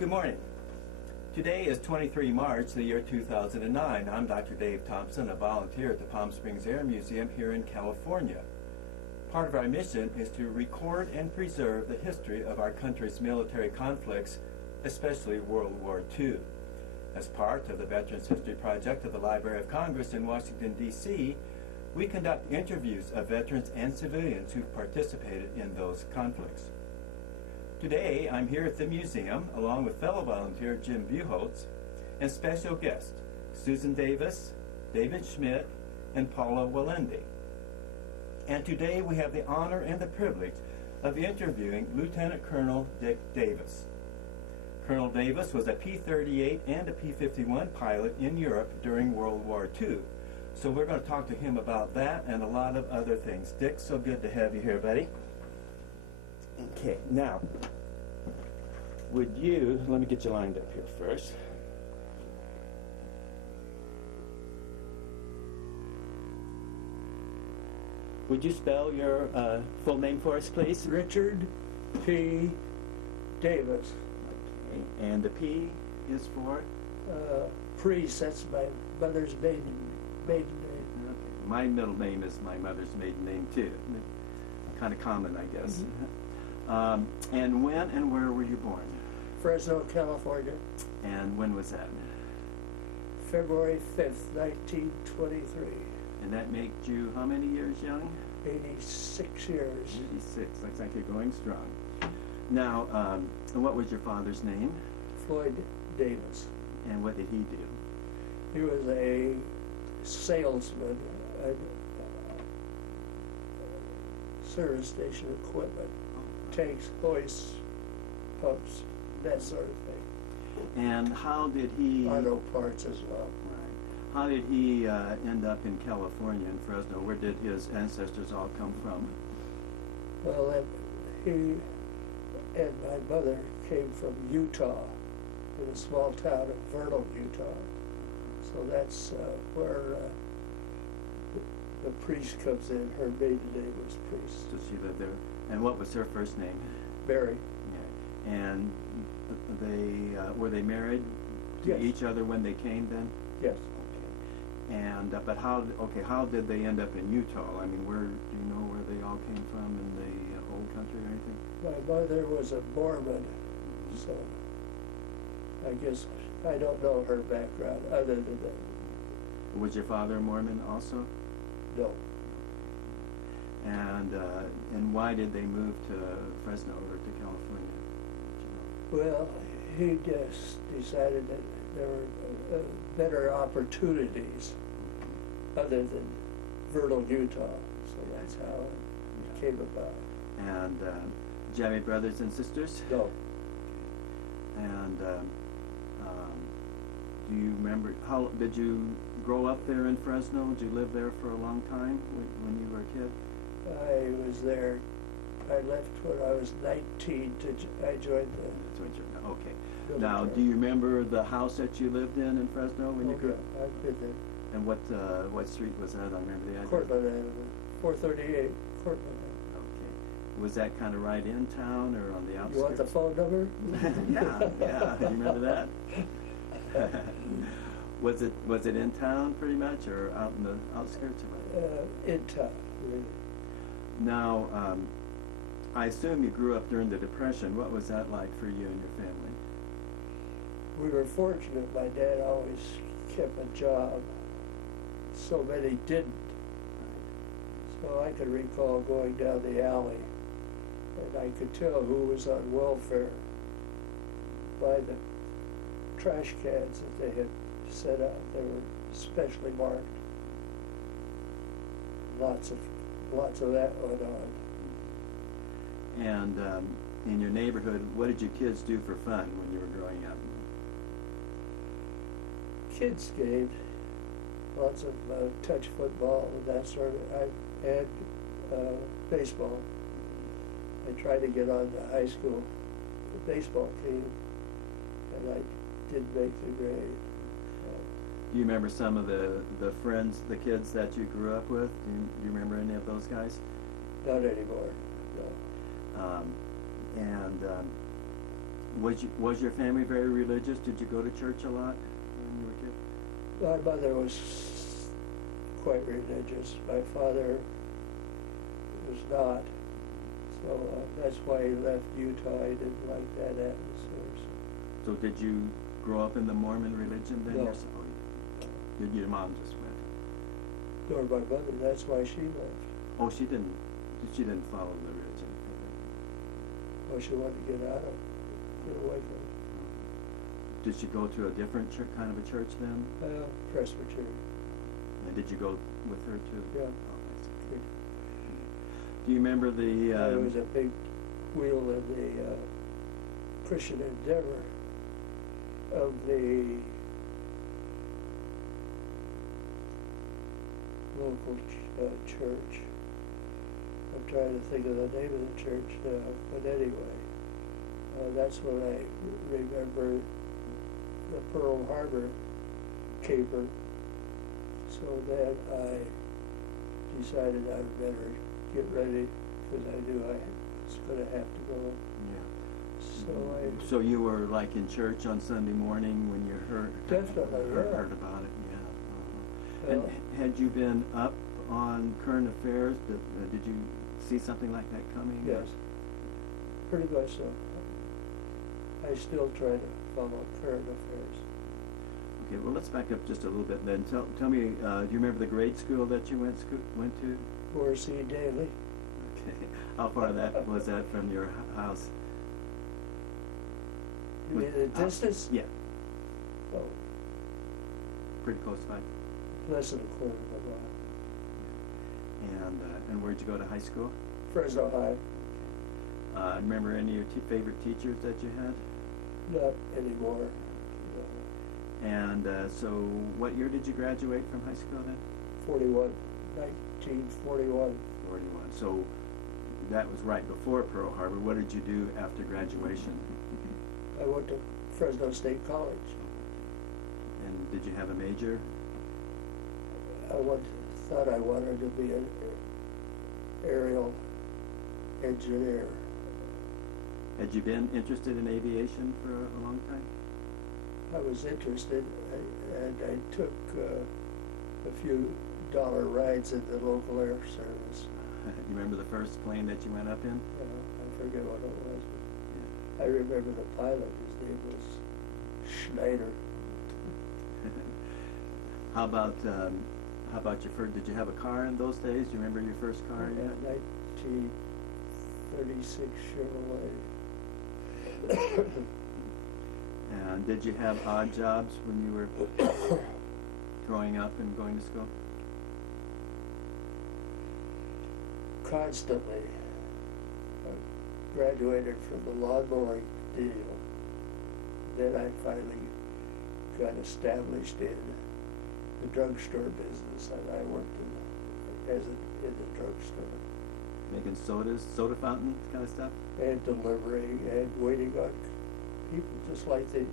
Good morning. Today is 23 March, the year 2009. I'm Dr. Dave Thompson, a volunteer at the Palm Springs Air Museum here in California. Part of our mission is to record and preserve the history of our country's military conflicts, especially World War II. As part of the Veterans History Project of the Library of Congress in Washington, D.C., we conduct interviews of veterans and civilians who participated in those conflicts. Today, I'm here at the museum, along with fellow volunteer Jim Buchholz, and special guests, Susan Davis, David Schmidt, and Paula Walendi. And today we have the honor and the privilege of interviewing Lieutenant Colonel Dick Davis. Colonel Davis was a P-38 and a P-51 pilot in Europe during World War II. So we're going to talk to him about that and a lot of other things. Dick, so good to have you here, buddy. Okay, now, would you, let me get you lined up here first. Would you spell your full name for us, please? Richard P. Davis. Okay, and the P is for? Priest, that's my mother's maiden name. Okay. My middle name is my mother's maiden name, too. Kind of common, I guess. And when and where were you born? Fresno, California. And when was that? February 5th, 1923. And that made you how many years young? 86 years. 86. Looks like you're going strong. Now, what was your father's name? Floyd Davis. And what did he do? He was a salesman at service station equipment. Tanks, hoists, pumps, that sort of thing. And how did he... Auto parts as well. Right. How did he end up in California, in Fresno? Where did his ancestors all come from? Well, he and my mother came from Utah, in a small town of Vernal, Utah. So that's where the priest comes in. Her maiden name was Priest. So she lived there. And what was her first name? Mary. Yeah. And they were they married to Yes. each other when they came then? Yes. Okay. And but how did they end up in Utah? I mean, where do you know where they all came from in the old country or anything? My mother was a Mormon, so I guess I don't know her background other than that. Was your father a Mormon also? No. And why did they move to Fresno or to California? Well, he just decided that there were better opportunities other than Vernal, Utah. So that's how it came about. And did you have any brothers and sisters? No. And do you remember, how did you grow up there in Fresno? Did you live there for a long time when you were a kid? I was there. I left when I was 19 I joined the Okay. military. Now, do you remember the house that you lived in Fresno when you grew up? Yeah, I've been there. And what street was that? I remember the address. Cortland Avenue, 438 Cortland Avenue. Okay. Was that kind of right in town or on the outskirts? You want the phone number? yeah. You remember that? Was it in town pretty much, or out in the outskirts of it? In town, really. Now, I assume you grew up during the Depression. What was that like for you and your family? We were fortunate. My dad always kept a job. So many didn't. So I could recall going down the alley, and I could tell who was on welfare by the trash cans that they had set out. They were specially marked. Lots of that went on. And in your neighborhood, what did your kids do for fun when you were growing up? Kids games, lots of touch football and that sort of, and baseball. I tried to get on the high school baseball team, and I didn't make the grade. Do you remember some of the friends, the kids that you grew up with? Do you remember any of those guys? Not anymore, no. Was your family very religious? Did you go to church a lot when you were a kid? My mother was quite religious. My father was not. So that's why he left Utah. He didn't like that atmosphere. So did you grow up in the Mormon religion then? No. Yourself? Your mom just went? Nor my mother. That's why she left. Oh, she didn't follow the religion. Well, she wanted to get away from it. Did she go to a different kind of a church then? Presbyterian. And did you go with her too? Yeah. Oh, I see. Do you remember the... There was a big wheel in the Christian Endeavor of the local church. I'm trying to think of the name of the church now, but anyway, that's when I remember the Pearl Harbor caper. So then I decided I'd better get ready because I knew I was going to have to go. Yeah. So you were like in church on Sunday morning when you heard about it, yeah. And had you been up on current affairs? Did you see something like that coming? Yes, pretty much so. I still try to follow current affairs. Okay, well let's back up just a little bit then. Tell me, do you remember the grade school that you went to? Morrissey Daily. Okay. How far was that from your house? You mean the distance? Yeah. Oh, Pretty close by. less than a quarter of a mile. And where'd you go to high school? Fresno High. Remember any of your favorite teachers that you had? Not anymore. No. And so what year did you graduate from high school then? 1941. 41. So that was right before Pearl Harbor. What did you do after graduation? I went to Fresno State College. And did you have a major? Thought I wanted to be an aerial engineer. Had you been interested in aviation for a long time? I was interested, and I took a few dollar rides in the local air service. You remember the first plane that you went up in? I forget what it was. But I remember the pilot. His name was Schneider. How about your first? Did you have a car in those days? Do you remember your first car yet? 1936 Chevrolet. And did you have odd jobs when you were growing up and going to school? Constantly. I graduated from the lawn mowing deal. Then I finally got established in the drugstore business, and I worked in the drugstore. Making soda fountain kind of stuff? And delivering and waiting on people just like today.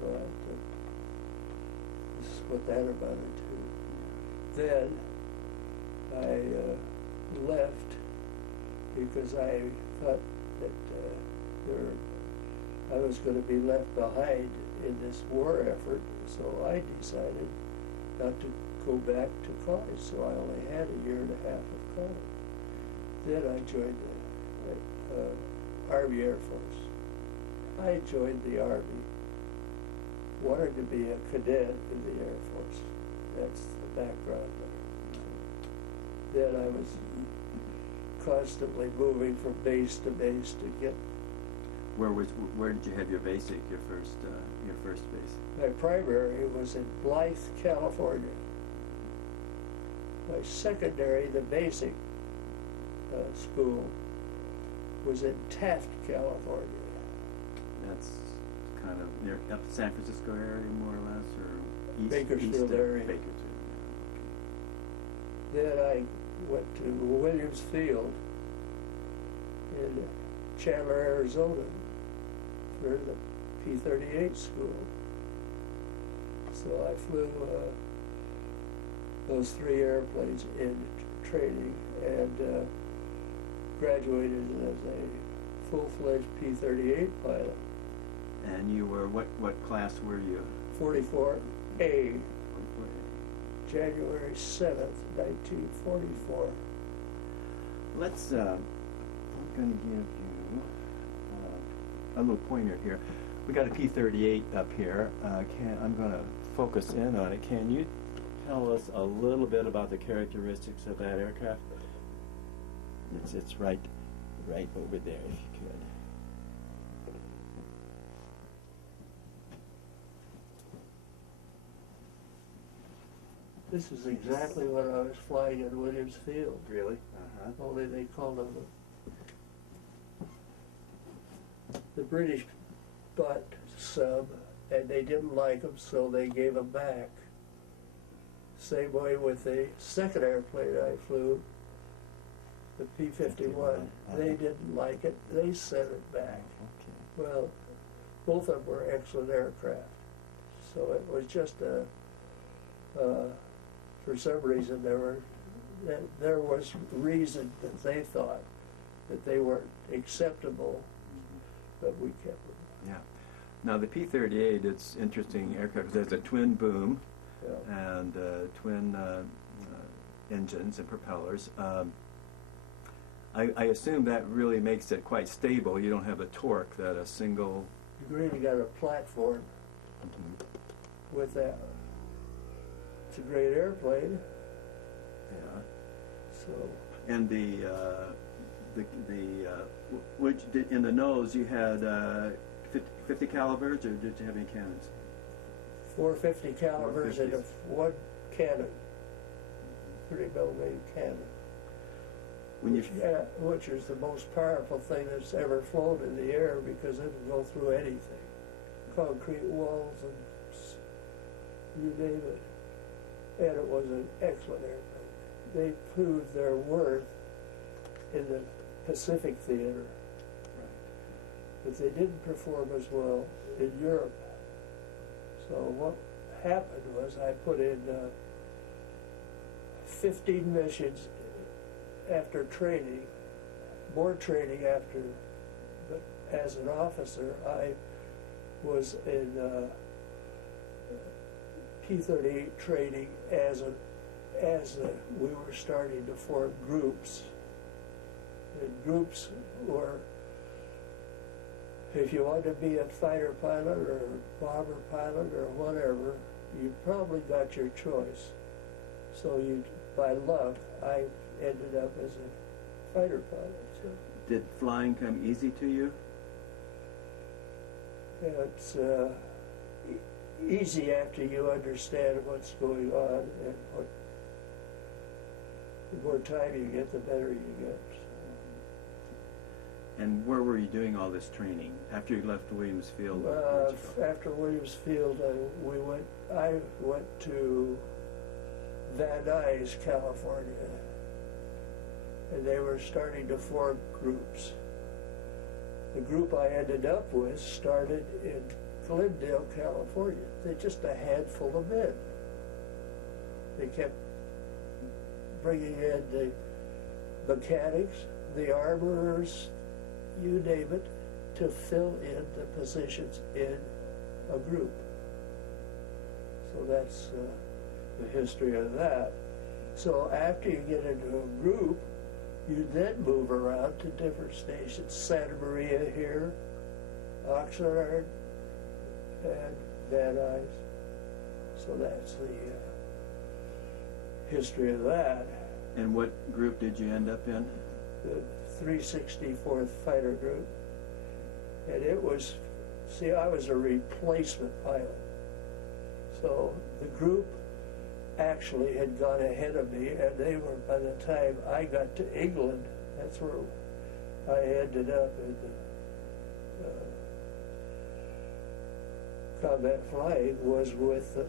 So this is what that amounted to. Then I left because I thought that I was going to be left behind in this war effort, so I decided not to go back to college, so I only had a year and a half of college. Then I joined the Army Air Force. I joined the Army, wanted to be a cadet in the Air Force. That's the background there. Then I was constantly moving from base to base to get. Where did you have your basic, your first base? My primary was in Blythe, California. My secondary, the basic school, was in Taft, California. That's kind of near up the San Francisco area, more or less, or east? Bakersfield area. Bakersfield. Then I went to Williams Field in Chandler, Arizona, for the P-38 school. So I flew those 3 airplanes in training and graduated as a full-fledged P-38 pilot. And you were, what class were you? 44A, January 7th, 1944. Let's, I'm going to give you a little pointer here. We got a P-38 up here. I'm going to focus in on it. Can you tell us a little bit about the characteristics of that aircraft? It's right over there, if you could. This is exactly what I was flying in Williams Field. Really? Only they called them the British butt sub, and they didn't like them, so they gave them back. Same way with the second airplane I flew, the P-51. They didn't like it. They sent it back. Well, both of them were excellent aircraft. So it was just for some reason there was reason that they thought that they weren't acceptable, but we kept them. Yeah. Now the P-38, it's interesting aircraft because it has a twin boom and twin engines and propellers. I assume that really makes it quite stable. You don't have the torque that a single... You really got a platform with that. It's a great airplane. Yeah. So. And in the nose you had 50 calibers, or did you have any cannons? 450 calibers and one cannon, 30mm cannon. Which is the most powerful thing that's ever flown in the air because it can go through anything. Concrete walls and you name it. And it was an excellent airplane. They proved their worth in the Pacific theater. But they didn't perform as well in Europe. So what happened was I put in 15 missions after training, more training after, but as an officer, I was in P-38 training as we were starting to form groups. And groups were, if you wanted to be a fighter pilot or a bomber pilot or whatever, you probably got your choice. So by luck, I ended up as a fighter pilot. So. Did flying come easy to you? It's easy after you understand what's going on, and the more time you get, the better you get. So. And where were you doing all this training after you left Williams Field? After Williams Field, I went to Van Nuys, California, and they were starting to form groups. The group I ended up with started in Glendale, California. They're just a handful of men. They kept bringing in the mechanics, the armorers, you name it, to fill in the positions in a group. So that's the history of that. So after you get into a group, you then move around to different stations. Santa Maria here, Oxnard, and Van Nuys. So that's the history of that. And what group did you end up in? The 364th Fighter Group. And it was, see, I was a replacement pilot. So the group actually had gone ahead of me, and they were, by the time I got to England, that's where I ended up in the combat flying, was with the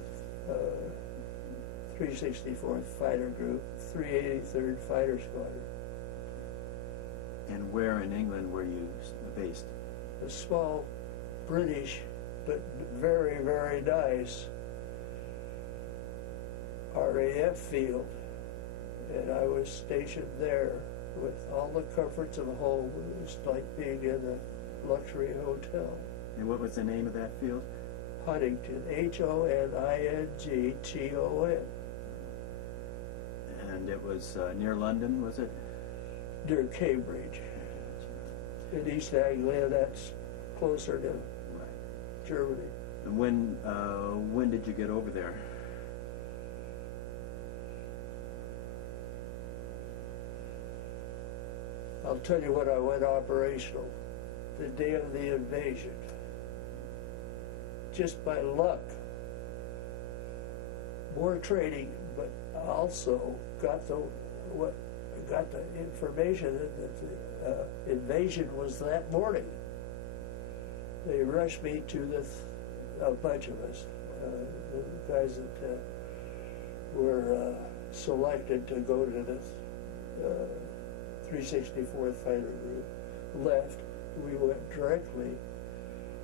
364th Fighter Group, 383rd Fighter Squadron. And where in England were you based? A small British, but very, very nice RAF field, and I was stationed there with all the comforts of a home. It was like being in a luxury hotel. And what was the name of that field? Hodington, Hodington. And it was near London, was it? Near Cambridge. In East Anglia, that's closer to Germany. And when did you get over there? I'll tell you when I went operational. The day of the invasion. Just by luck. More training, but also got the information that the invasion was that morning. They rushed me to a bunch of us, the guys that were selected to go to the 364th Fighter Group, left. We went directly,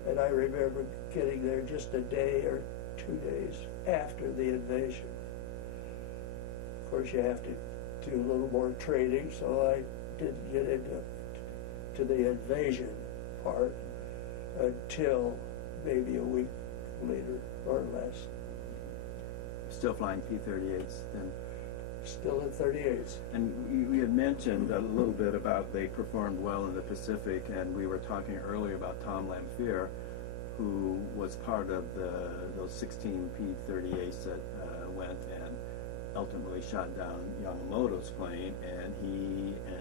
and I remember getting there just a day or 2 days after the invasion. Of course, you have to do a little more training, so I didn't get into the invasion part until maybe a week later or less. Still flying P-38s then? Still in 38s. And we had mentioned a little bit about they performed well in the Pacific, and we were talking earlier about Tom Lamphere, who was part of those 16 P-38s that went and ultimately shot down Yamamoto's plane, and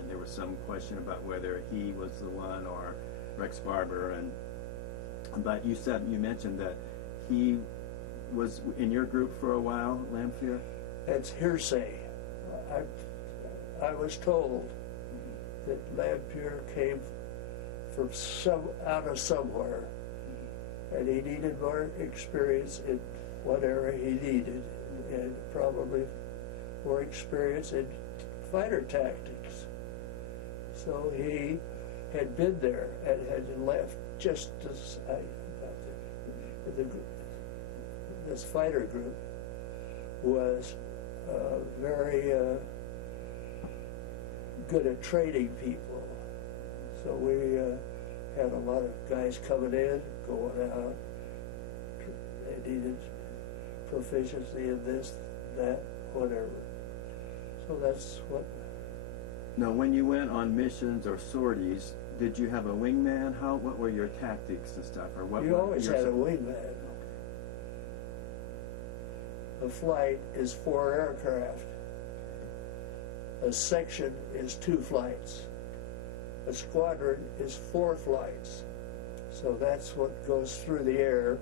there was some question about whether he was the one or Rex Barber, but you mentioned that he was in your group for a while, Lamphere? That's hearsay. I was told that Lamphere came from out of somewhere, and he needed more experience in whatever he needed, and probably more experience in fighter tactics. So he had been there and had left just as I got there. This fighter group was very good at training people. So we had a lot of guys coming in, going out. They needed proficiency in this, that, whatever. So that's what... Now, when you went on missions or sorties, did you have a wingman? What were your tactics and stuff? Or what? You always had a wingman. A flight is 4 aircraft. A section is 2 flights. A squadron is 4 flights. So that's what goes through the air.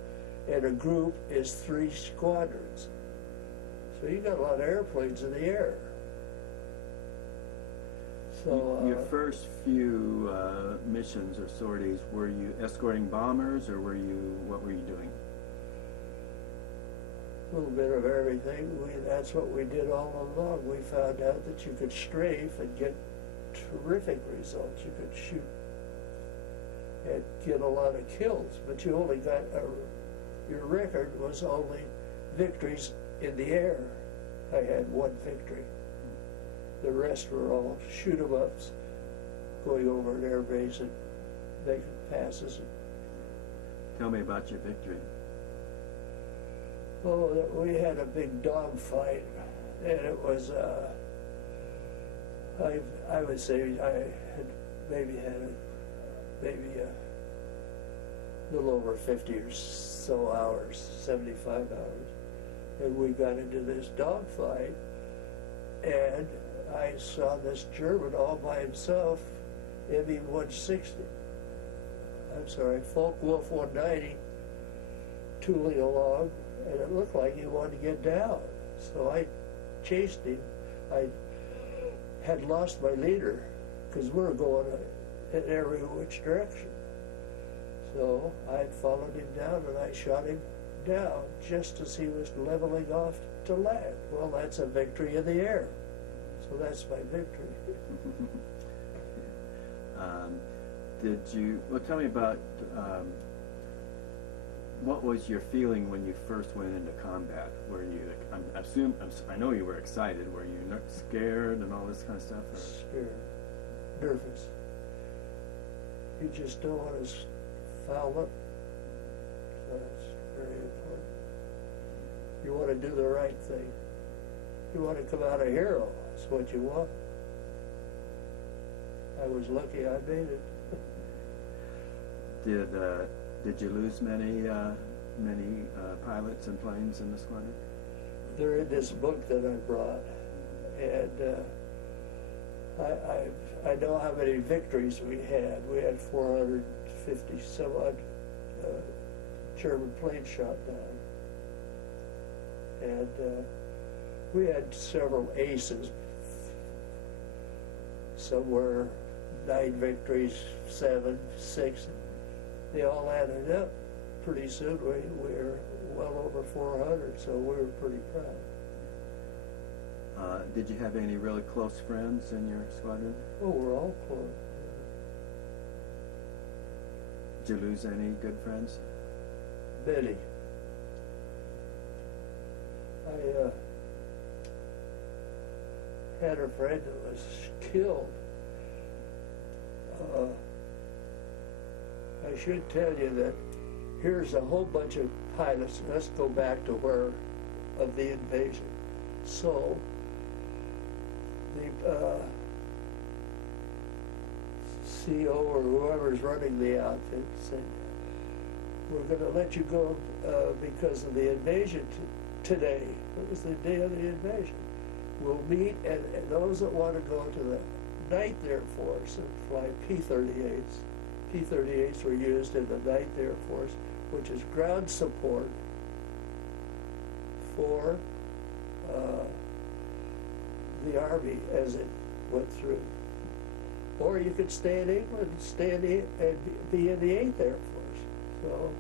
And a group is 3 squadrons. So you got a lot of airplanes in the air. So your first few missions or sorties, were you escorting bombers, or what were you doing? A little bit of everything. That's what we did all along. We found out that you could strafe and get terrific results. You could shoot and get a lot of kills, but you only got your record was only victories in the air. I had 1 victory. The rest were all shoot-em-ups, going over an air base and making passes. Tell me about your victory. Oh, we had a big dogfight, and it was, I would say I had maybe a little over 50 or so hours, 75 hours. And we got into this dogfight, and I saw this German all by himself, ME-160. I'm sorry, Focke-Wulf 190, tooling along, and it looked like he wanted to get down. So I chased him. I had lost my leader because we were going in every which direction. So I followed him down and I shot him down just as he was leveling off to land. Well, that's a victory in the air. So that's my victory. Tell me about, what was your feeling when you first went into combat? Were you, I know you were excited. Were you scared and all this kind of stuff? Or? Scared. nervous. You just don't want to foul up. So that's very important. You want to do the right thing. You want to come out a hero. That's what you want. I was lucky I made it. Did you lose many pilots and planes in the squadron? They're in this book that I brought, and I know how many victories we had. We had 450 some odd German planes shot down, and we had several aces. Some were 9 victories, 7, 6. They all added up. Pretty soon we were well over 400, so we were pretty proud. Did you have any really close friends in your squadron? Oh, we're all close. Did you lose any good friends? Betty. I had a friend that was killed. I should tell you that here's a whole bunch of pilots. Let's go back to where of the invasion. So the CO or whoever's running the outfit said, "We're going to let you go because of the invasion today." It was the day of the invasion. We'll meet, and those that want to go to the 9th Air Force and fly P-38s. P-38s were used in the 9th Air Force, which is ground support for the Army as it went through. Or you could stay in England and and be in the 8th Air Force. So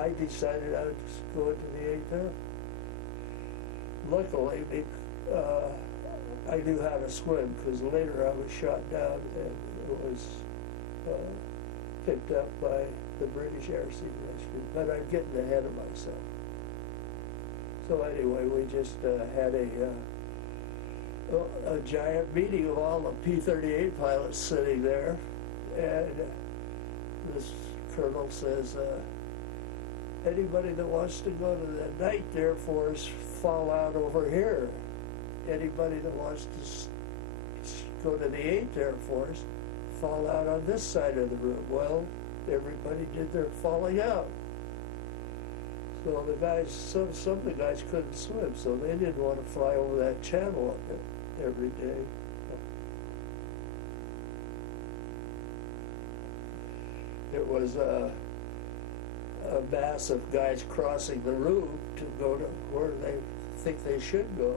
I decided I would just go into the 8th Air Force. Luckily, I knew how to swim, because later I was shot down and it was picked up by the British Air Sea Rescue. But I'm getting ahead of myself. So anyway, we just had a giant meeting of all the P-38 pilots sitting there, and this colonel says, anybody that wants to go to the 9th Air Force, fall out over here. Anybody that wants to go to the 8th Air Force, fall out on this side of the room. Well, everybody did their falling out. So the guys, some of the guys couldn't swim, so they didn't want to fly over that channel every day. It was a mass of guys crossing the room to go to where they think they should go.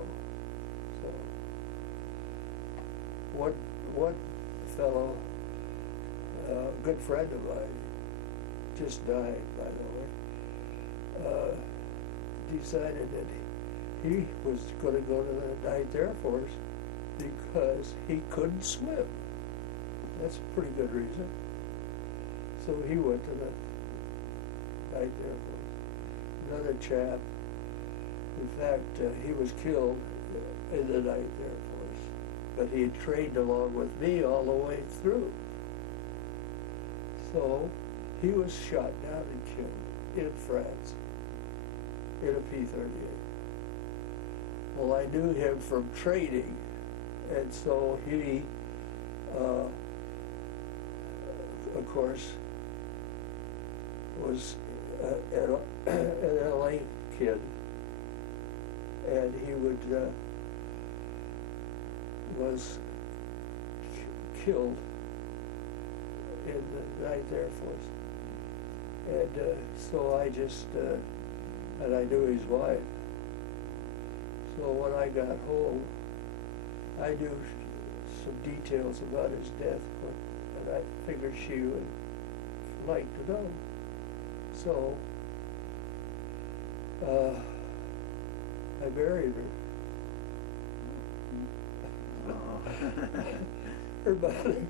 So one fellow, a good friend of mine, just died, by the way, decided that he was going to go to the 9th Air Force because he couldn't swim. That's a pretty good reason. So he went to the 9th Air Force. Another chap, in fact, he was killed in the 9th Air Force, but he had trained along with me all the way through. So he was shot down and killed in France in a P-38. Well, I knew him from training, and so he, of course, was an LA kid, and he was killed in the 9th Air Force. And so I just, and I knew his wife. So when I got home, I knew some details about his death, and I figured she would like to know. So I buried her. Oh. Her body.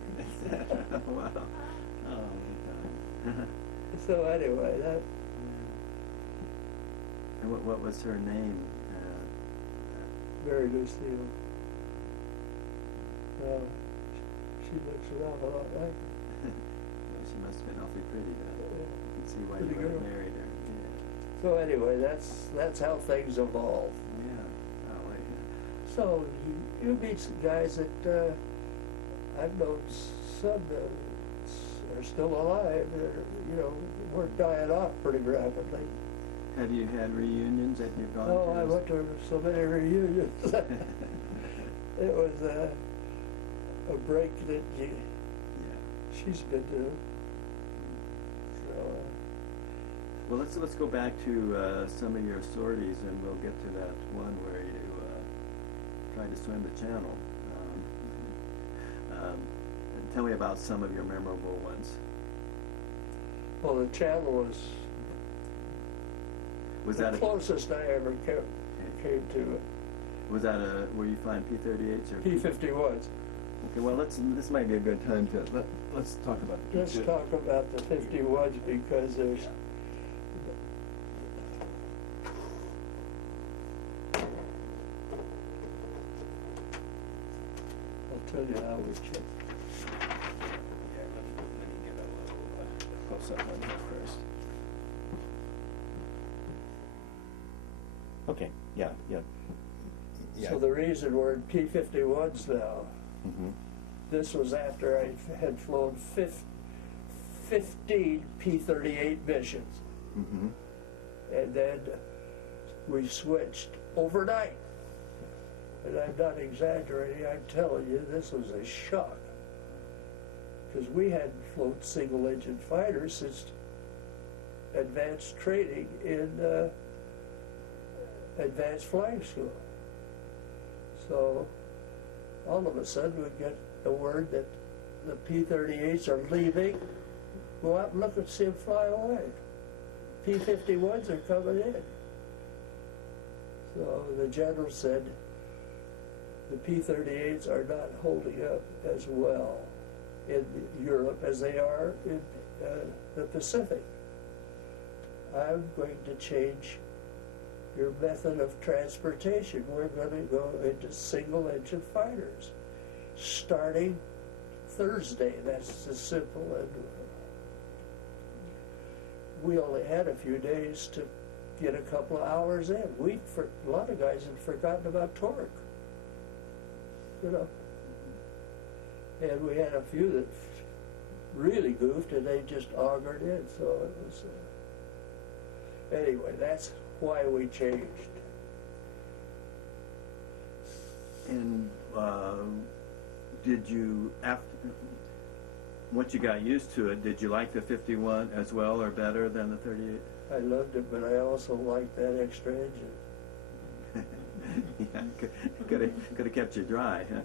Wow. Oh, my God. So anyway, that. And what was her name? Mary Lucille. She She looks an awful lot like her. Well, she must have been awfully pretty then. Yeah. You can see why you Pretty would have girl. married her. Yeah. So anyway, that's how things evolve. Yeah. Oh, wait. So you meet some guys that I've known some that are still alive. We're dying off pretty rapidly. Have you had reunions that you've gone Oh, to? I went to so many reunions. It was a break that she's been to. So, well, let's go back to some of your sorties, and we'll get to that one where you tried to swim the channel. Tell me about some of your memorable ones. well, the channel was that the closest I ever came to it. Was that were you flying P38s or P-51s. Okay, well, this might be a good time to let's talk about the Let's P2. talk about the 51s because there's I'll tell you how we check. Yeah, let me get a little close-up on that first. Okay, yeah. So the reason we're in P-51s now, Mm-hmm. this was after I had flown 15 P-38 missions. Mm-hmm. And then we switched overnight. And I'm not exaggerating, I'm telling you, this was a shock. Because we hadn't flown single-engine fighters since advanced training in advanced flying school. So all of a sudden we get the word that the P-38s are leaving. Go out and look and see them fly away. P-51s are coming in. So the general said the P-38s are not holding up as well in Europe as they are in the Pacific. I'm going to change your method of transportation. We're going to go into single-engine fighters starting Thursday. That's as simple. And we only had a few days to get a couple of hours in. A lot of guys had forgotten about torque, And we had a few that really goofed, and they just augured in. So it was. Anyway, that's why we changed. And did you, once you got used to it, did you like the 51 as well or better than the 38? I loved it, but I also liked that extra engine. Yeah, could have kept you dry, huh?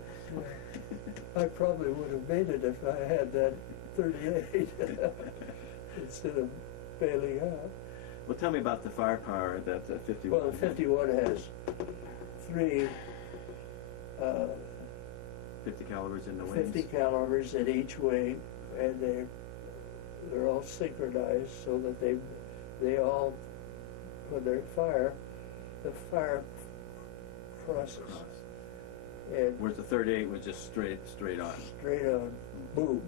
I probably would have made it if I had that 38 instead of bailing out. Well, tell me about the firepower that the 51 Well, the 51 has three 50 calibers in the wings. 50 calibers in each wing, and they're all synchronized so that they all, when they fire, the fire crosses. And Whereas the 38 was just straight on. straight on, boom.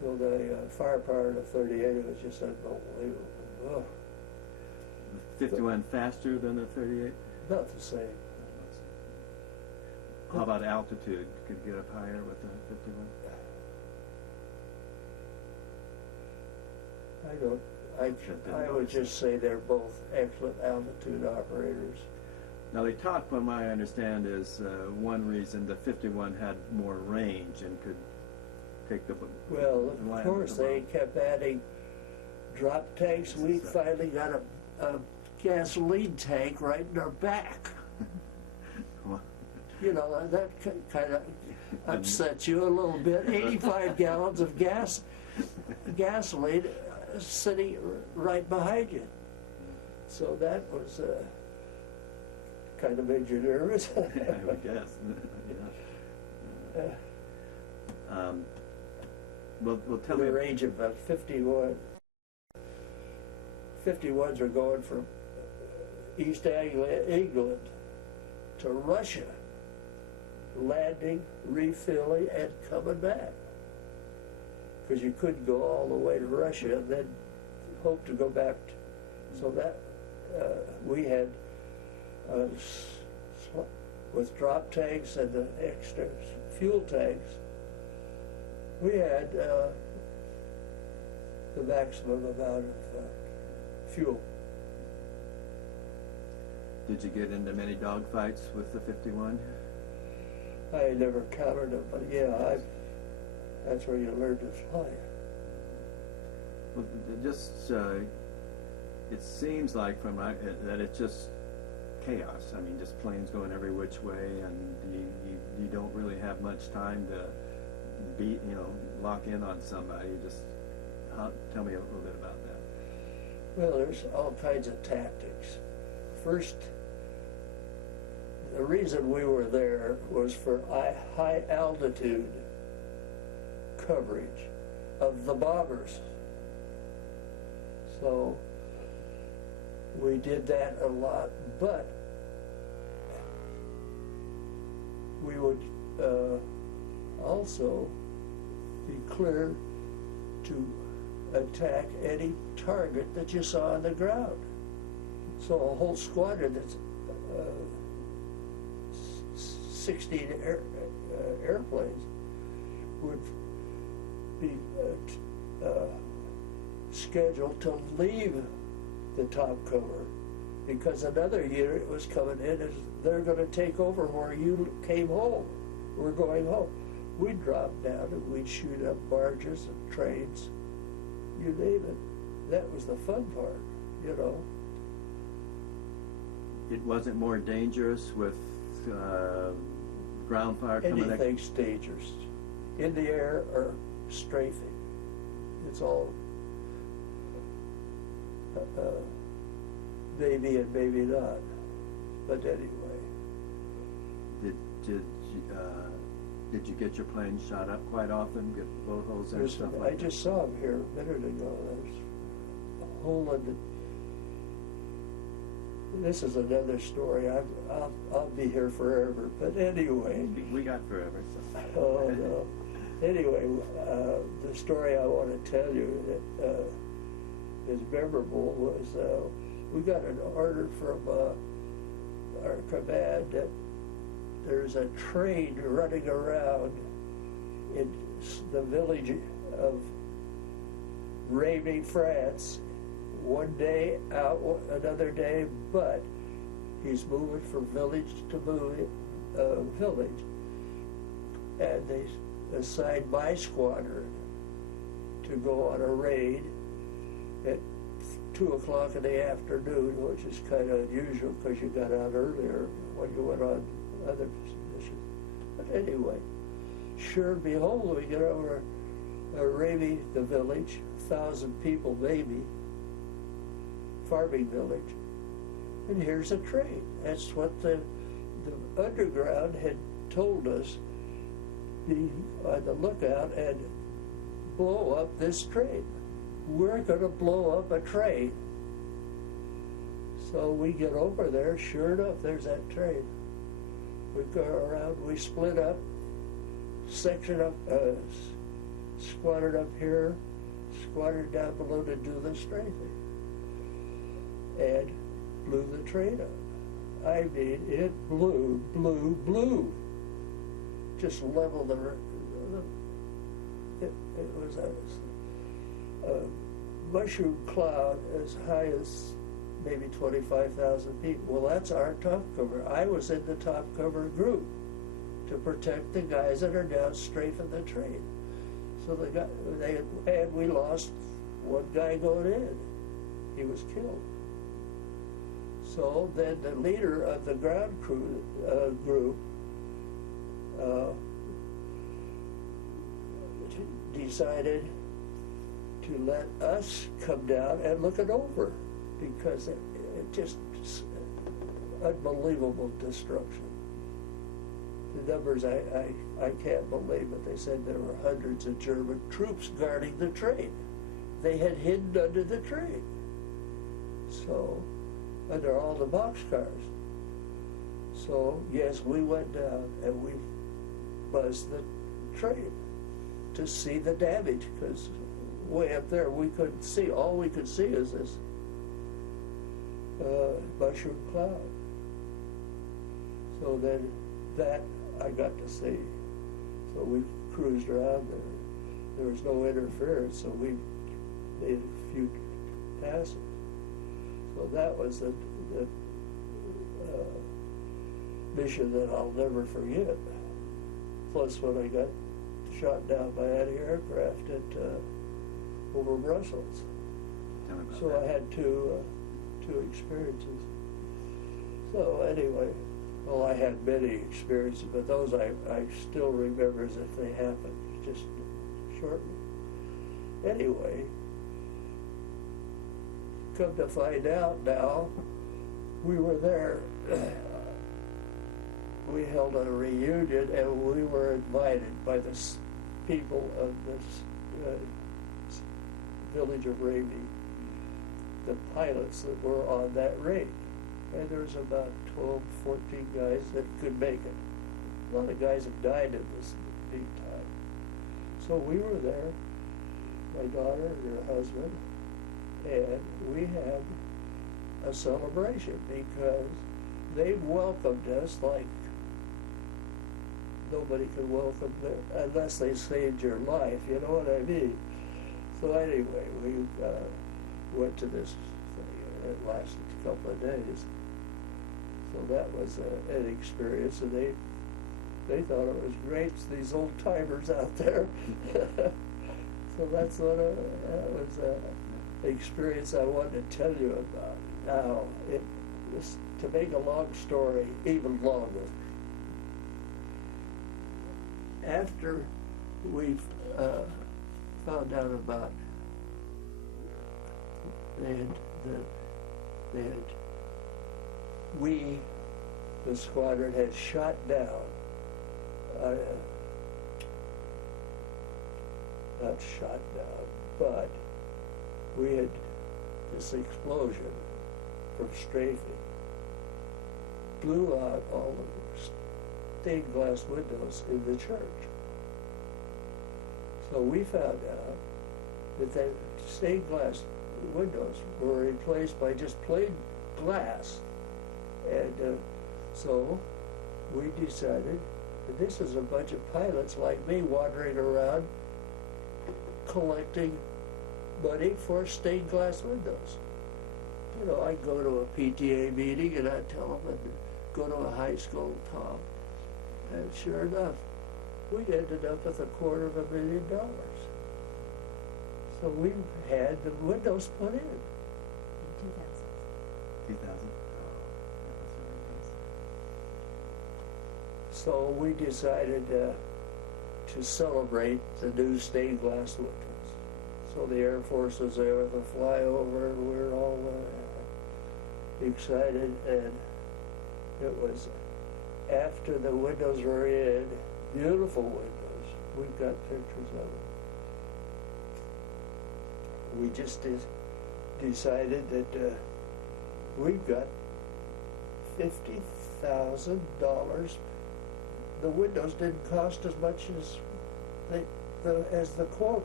So the firepower of the 38 was just unbelievable. Oh, The 51 faster than the 38? not the same. How about altitude? Could you get up higher with the 51? I would just say they're both excellent altitude operators. Now they talk, from what I understand, is one reason the 51 had more range and could take the Well, line of course, the they bomb. kept adding drop tanks. We finally got a gasoline tank right in our back. Well, That kind of upsets you a little bit. 85 gallons of gasoline sitting right behind you. So that was kind of made you nervous. I would guess. Yeah. Well, tell the me. range of 51. 51s are going from East England to Russia landing, refilling, and coming back. Because you couldn't go all the way to Russia and then hope to go back. So that we had, with drop tanks and the extra fuel tanks, we had the maximum amount of fuel. Did you get into many dogfights with the 51? I never counted them, but yeah, that's where you learn to fly. Well, it seems like that it's just chaos. I mean, just planes going every which way, and you don't really have much time to lock in on somebody. Tell me a little bit about that. Well, there's all kinds of tactics. First, the reason we were there was for high altitude coverage of the bombers. So we did that a lot, but we would also be clear to attack any target that you saw on the ground. So a whole squadron that's 16 airplanes would be scheduled to leave the top cover because another unit was coming in and they're going to take over where you came home. We're going home. We'd drop down and we'd shoot up barges and trains, you name it. That was the fun part, you know. It wasn't more dangerous with ground fire coming in? Anything's dangerous. In the air or strafing. It's all maybe and maybe not. But anyway. Did you get your plane shot up quite often? Get blow holes and stuff like that? I just saw him here a minute ago. There's a hole in the... This is another story. I'll be here forever. But anyway. We got forever. So. Oh, no. Anyway, the story I want to tell you that is memorable was we got an order from our command that there's a train running around in the village of Rémy, France, one day out, another day, but he's moving from village to village. And they assigned my squadron to go on a raid at 2 o'clock in the afternoon, which is kind of unusual because you got out earlier when you went on other missions. But anyway, sure and behold, we get over Rémy, the village, 1,000 people maybe, farming village, and here's a train. That's what the underground had told us, be on the lookout and blow up this train. We're going to blow up a train. So we get over there, sure enough, there's that train. We go around, we split up, section up, squatted up here, squatted down below to do the strafing, and blew the train up. I mean, it blew. Just leveled it was a mushroom cloud as high as maybe 25,000 people. Well, that's our top cover. I was in the top cover group to protect the guys that are down strafing the train. So we lost one guy going in. He was killed. So then the leader of the ground crew group decided to let us come down and look it over because it just unbelievable destruction. The numbers I can't believe, but they said there were hundreds of German troops guarding the train. They had hidden under the train. So, under all the boxcars. So, yes, we went down and we buzz the train to see the damage, because way up there we couldn't see. All we could see is this mushroom cloud. So then that I got to see. So we cruised around there. There was no interference, so we made a few passes. So that was the mission that I'll never forget. Plus, when I got shot down by anti-aircraft at over Brussels. So I had two experiences. So anyway, well, I had many experiences, but those I still remember as if they happened, just shortly. Anyway, come to find out now, we were there. We held a reunion, and we were invited by the people of this village of Raby, the pilots that were on that raid. And there was about 12, 14 guys that could make it. A lot of guys have died in this big time. So we were there, my daughter and her husband, and we had a celebration because they welcomed us like nobody could welcome them unless they saved your life, you know what I mean? So anyway, we went to this thing. It lasted a couple of days. So that was an experience, and they thought it was great, these old timers out there. So that's what that was an experience I wanted to tell you about. Now, to make a long story even longer, after we found out about the squadron had shot down, not shot down, but we had this explosion from strafing, blew out all the stained glass windows in the church. So we found out that the stained glass windows were replaced by just plain glass. And so we decided that this is a bunch of pilots like me wandering around collecting money for stained glass windows. You know, I'd go to a PTA meeting and I'd tell them I'd go to a high school talk. And sure enough, we ended up with $250,000. So we had the windows put in. 2000. So we decided to celebrate the new stained glass windows. So the Air Force was there with a flyover, and we were all excited, and it was after the windows were in, beautiful windows. We've got pictures of them. We just decided that we've got $50,000. The windows didn't cost as much as the quote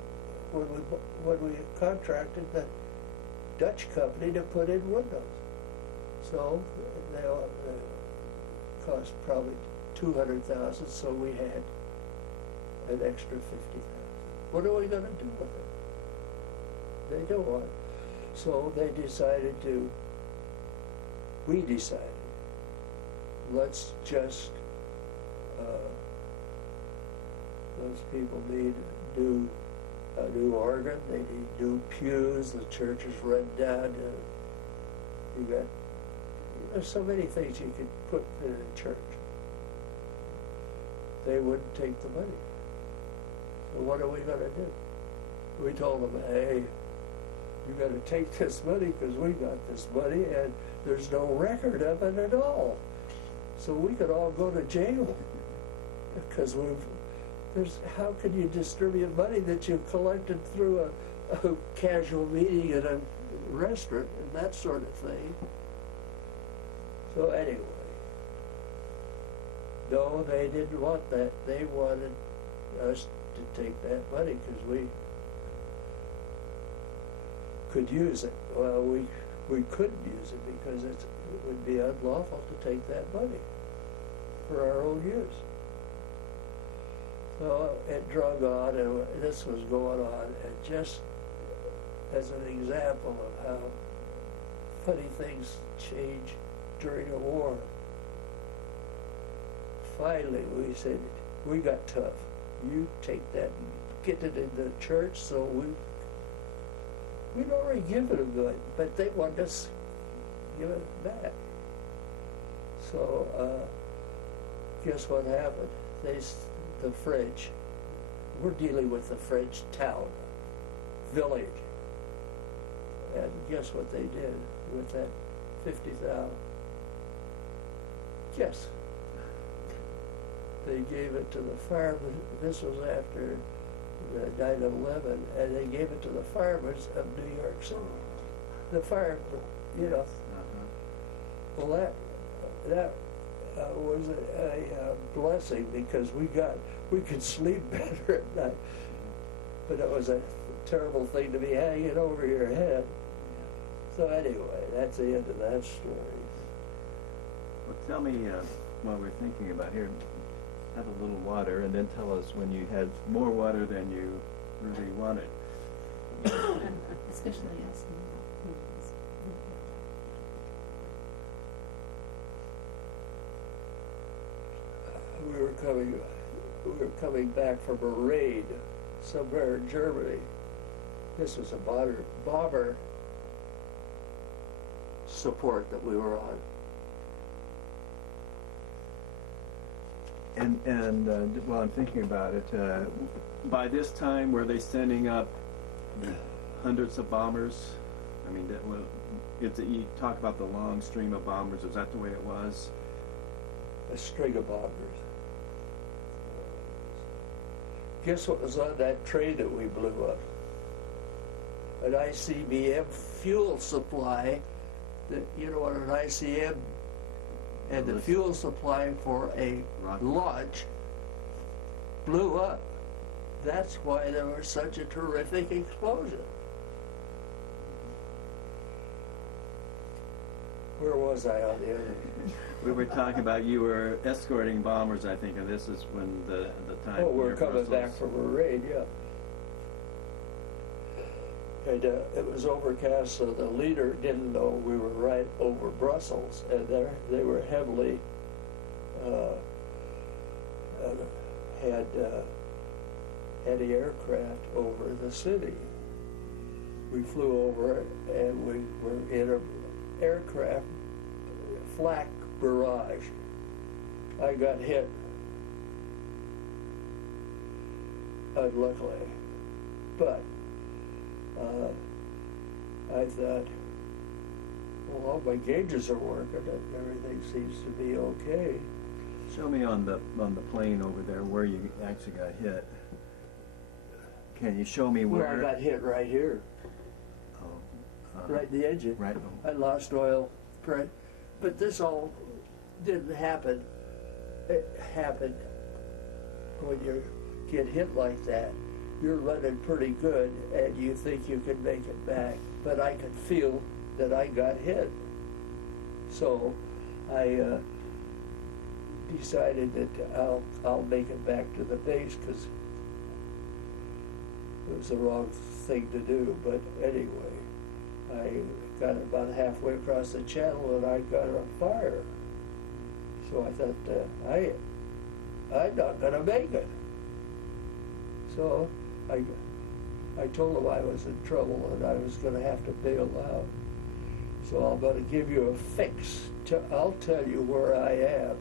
when we contracted the Dutch company to put in windows. So they cost probably $200,000. So we had an extra $50,000. What are we going to do with it? They don't want it. So we decided, let's just, those people need a new organ, they need new pews, the church is run down, there's so many things you could put in a church. They wouldn't take the money. So what are we going to do? We told them, hey, you got to take this money because we got this money and there's no record of it at all. So we could all go to jail because how can you distribute money that you've collected through a casual meeting at a restaurant and that sort of thing. So anyway, No, they didn't want that. They wanted us to take that money because we could use it. Well, we couldn't use it because it would be unlawful to take that money for our own use. So it drug on, and this was going on, and just as an example of how funny things change during a war. Finally, we said, we got tough. You take that and get it in the church, so we'd already given them good, but they wanted us to give it back. So, guess what happened? The French, we're dealing with the French town, village. And guess what they did with that 50,000? Guess. They gave it to the farmers. This was after the 9/11, and they gave it to the farmers of New York City. The farm, you know. Well, that was a blessing because we could sleep better at night. But it was a terrible thing to be hanging over your head. So anyway, that's the end of that story. Well, tell me, while we're thinking about here, have a little water, and then tell us when you had more water than you really wanted. Especially as we were coming back from a raid somewhere in Germany. This was a bomber support that we were on. And while I'm thinking about it, by this time, were they sending up hundreds of bombers? I mean, you talk about the long stream of bombers. Is that the way it was? A string of bombers. Guess what was on that train that we blew up? An ICBM fuel supply. You know what an ICM and the fuel supply for a launch blew up. That's why there was such a terrific explosion. Where was I on the other? We were talking about you were escorting bombers, I think, and this is when the time. Oh, we're coming back from a raid, yeah. And it was overcast, so the leader didn't know we were right over Brussels, and they were heavily had anti-aircraft over the city. We flew over it, and we were in an aircraft flak barrage. I got hit, unluckily, but I thought, well, all my gauges are working and everything seems to be okay. Show me on the plane over there where you actually got hit. Can you show me where? I got hit right here. Right in the engine. Right. I lost oil, but this all didn't happen. It happened when you get hit like that. You're running pretty good, and you think you can make it back. But I could feel that I got hit. So I decided that I'll make it back to the base because it was the wrong thing to do. But anyway, I got about halfway across the channel, and I got on fire. So I thought, I'm not going to make it. So I told him I was in trouble and I was going to have to bail out. So I'm going to give you a fix. I'll tell you where I am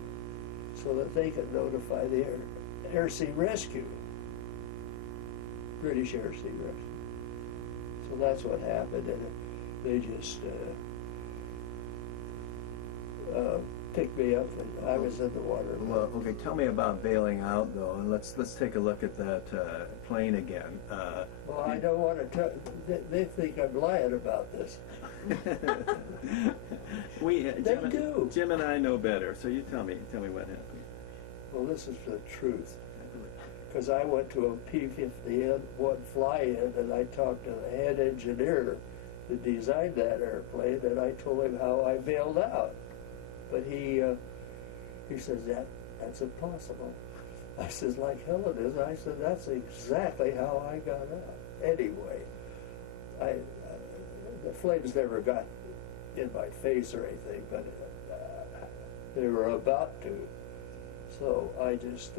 so that they can notify the Air Sea Rescue, British Air Sea Rescue. So that's what happened, and they just picked me up, and I was in the water. Well, okay, tell me about bailing out, though, and let's take a look at that plane again. Well, I don't want to tell. They think I'm lying about this. Jim and I know better, so you tell me what happened. Well, this is the truth. Because I went to a P-51 fly-in and I talked to the head engineer that designed that airplane, and I told him how I bailed out. But he says, that's impossible. I says, like hell it is. I said, that's exactly how I got out. Anyway, the flames never got in my face or anything, but they were about to. So I just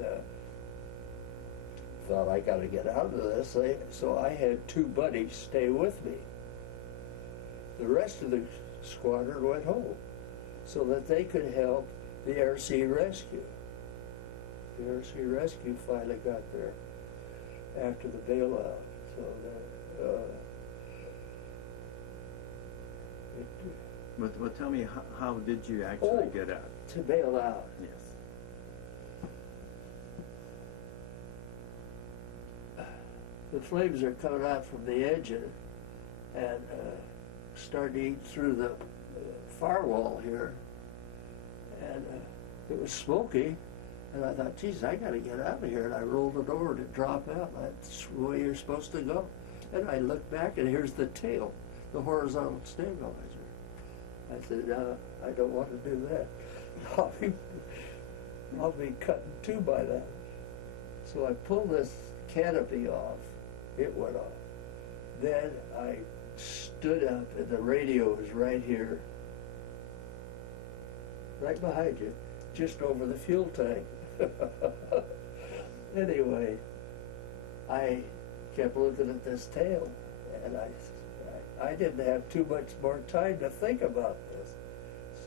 thought, I got to get out of this. So I had two buddies stay with me. The rest of the squadron went home so that they could help the air sea rescue. The air sea rescue finally got there after the bailout. So Well, tell me, how did you actually get out? To bail out. Yes. The flames are coming out from the engine and starting to eat through the firewall here. And it was smoky. And I thought, geez, I got to get out of here. And I rolled it over to drop out. That's the way you're supposed to go. And I looked back, and here's the tail, the horizontal stabilizer. I said, no, I don't want to do that. I'll be cutting two by that. So I pulled this canopy off. It went off. Then I stood up, and the radio was right here, right behind you, just over the fuel tank. Anyway, I kept looking at this tail, and I didn't have too much more time to think about this.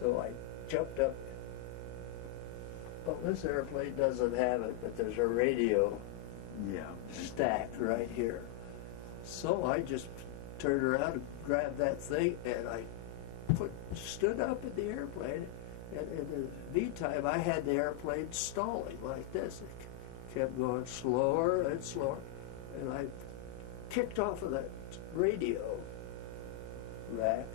So I jumped up. Well, this airplane doesn't have it, but there's a radio stacked right here. So I just turned around and grabbed that thing, and I stood up in the airplane. And in the meantime, I had the airplane stalling like this. It kept going slower and slower. And I kicked off of that radio rack,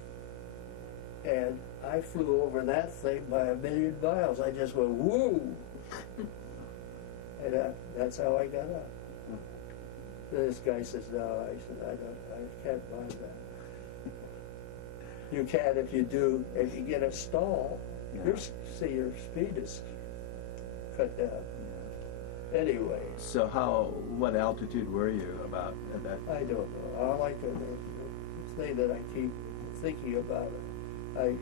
and I flew over that thing by 1,000,000 miles. I just went, whoo! And that's how I got up. This guy says, no. I said, I can't buy that. You can if you do, if you get a stall. Yeah. Your speed is cut down. Anyway. So what altitude were you about at that? I don't know. All I could, the thing that I keep thinking about it, I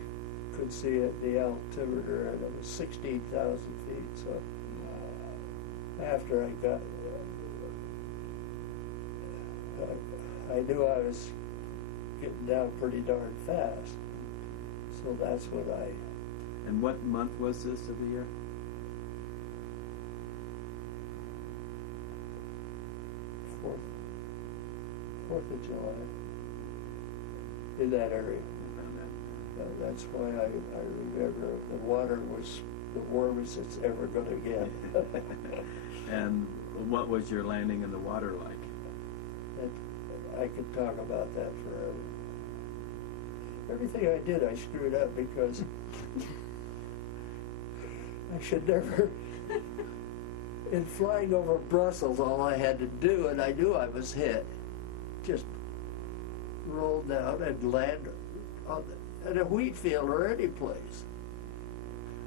could see it, the altimeter, and it was 16,000 feet. So after I got, I knew I was getting down pretty darn fast. So that's when And what month was this of the year? Fourth of July. In that area. That's why I remember the water was the warmest it's ever going to get. And what was your landing in the water like? I could talk about that forever. Everything I did, I screwed up because I should never. In flying over Brussels, all I had to do, and I knew I was hit, just roll down and land at a wheat field or any place.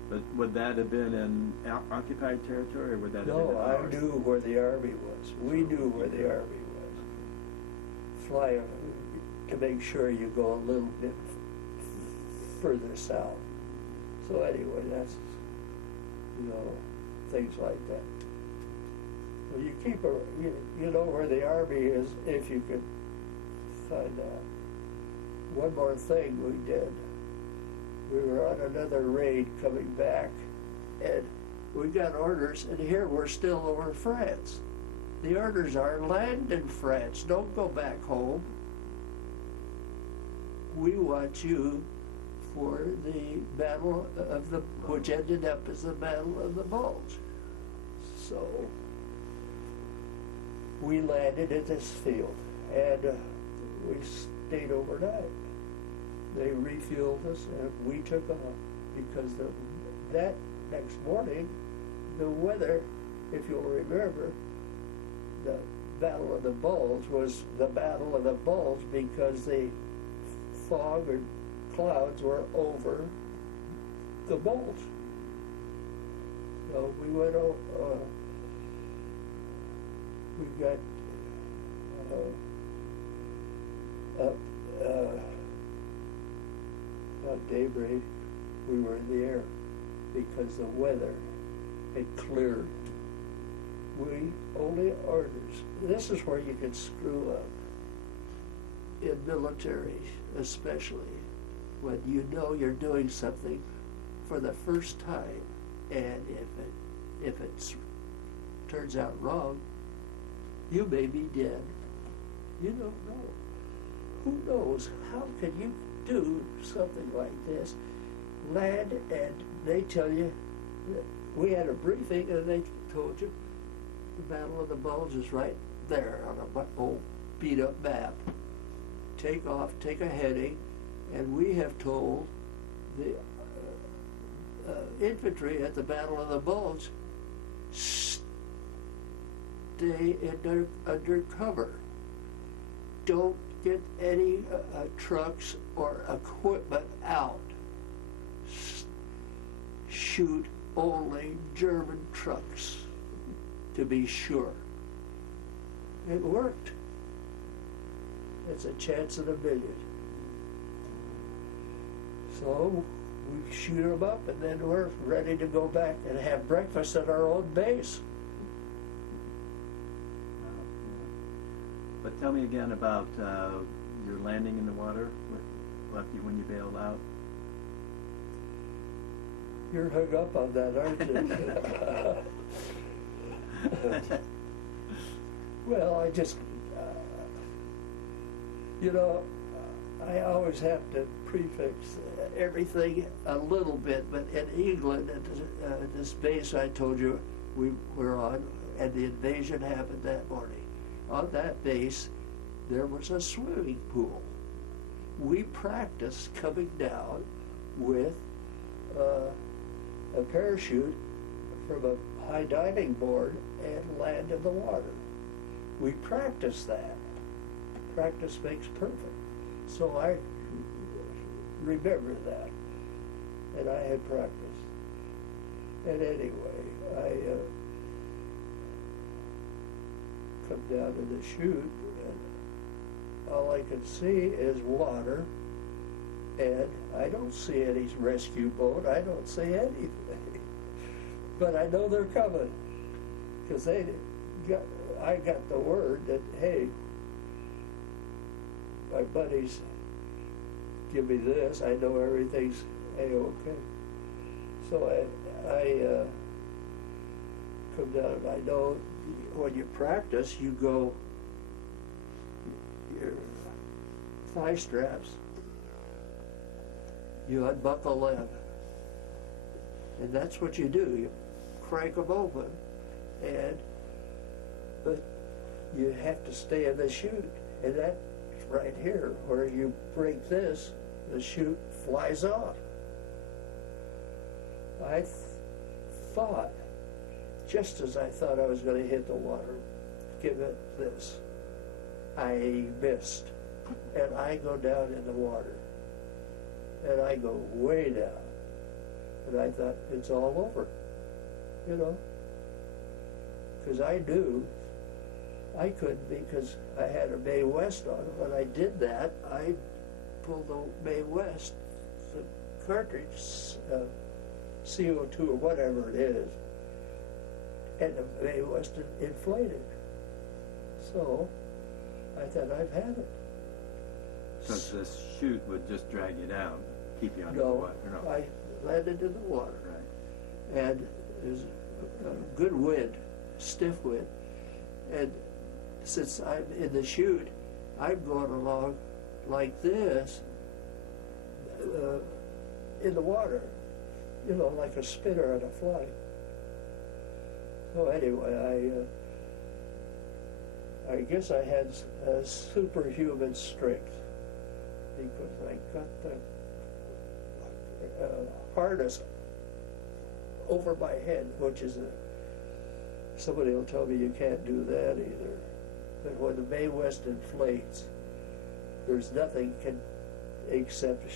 But would that have been in occupied territory, or would that have been in ours? I knew where the Army was. We knew where the Army was. Fly to make sure you go a little bit further south. So anyway, that's, things like that. Well, you keep you know where the Army is if you could find out. One more thing we did. We were on another raid coming back, and we got orders, and here we're still over France. The orders are land in France, don't go back home. We want you for the Battle of the, which ended up as the Battle of the Bulge. So we landed at this field, and we stayed overnight. They refueled us, and we took off because that next morning the weather, if you'll remember, the Battle of the Bulge was the Battle of the Bulge because the fog or clouds were over the bulge. So we went over, we got up about daybreak, we were in the air because the weather had cleared. We only orders. This is where you can screw up in military, especially when you know you're doing something for the first time, and if it turns out wrong, you may be dead. You don't know. Who knows? How can you do something like this? Land, and they tell you, we had a briefing and they told you the Battle of the Bulge is right there on a old beat up map. Take off, take a heading, and we have told the infantry at the Battle of the Bulge, stay under cover. Don't get any trucks or equipment out. Shoot only German trucks, to be sure. It worked. It's a chance in a million. So we shoot them up, and then we're ready to go back and have breakfast at our own base. But tell me again about your landing in the water when you bailed out. You're hung up on that, aren't you? Well, I just, I always have to prefix everything a little bit, but in England, at this base I told you we were on, and the invasion happened that morning. On that base, there was a swimming pool. We practiced coming down with a parachute from a high diving board and land in the water. We practiced that. Practice makes perfect. So I remember that, and I had practiced. And anyway, I come down to the chute, and all I can see is water, and I don't see any rescue boat. I don't see anything. But I know they're coming, because I got the word that, hey, my buddies give me this. I know everything's A-okay. So I come down, and I know when you practice, you go, your thigh straps, you unbuckle them. And that's what you do. You crank them open, but you have to stay in the chute. And that's right here, where you break this, the chute flies off. I thought, just as I thought I was going to hit the water, give it this. I missed, and I go down in the water, and I go way down, and I thought, it's all over, because I knew I couldn't, because I had a Mae West on. When I did that, I pulled the Mae West, the cartridge, CO2 or whatever it is, and the Mae West inflated. So I thought, I've had it. So this chute would just drag you down, keep you under the water? No, I landed in the water. Right. And there's a good wind, stiff wind. And since I'm in the chute, I'm going along like this in the water, like a spinner on a fly. So anyway, I guess I had superhuman strength, because I got the harness over my head, which is somebody will tell me you can't do that either. But when the Mae West inflates, there's nothing can except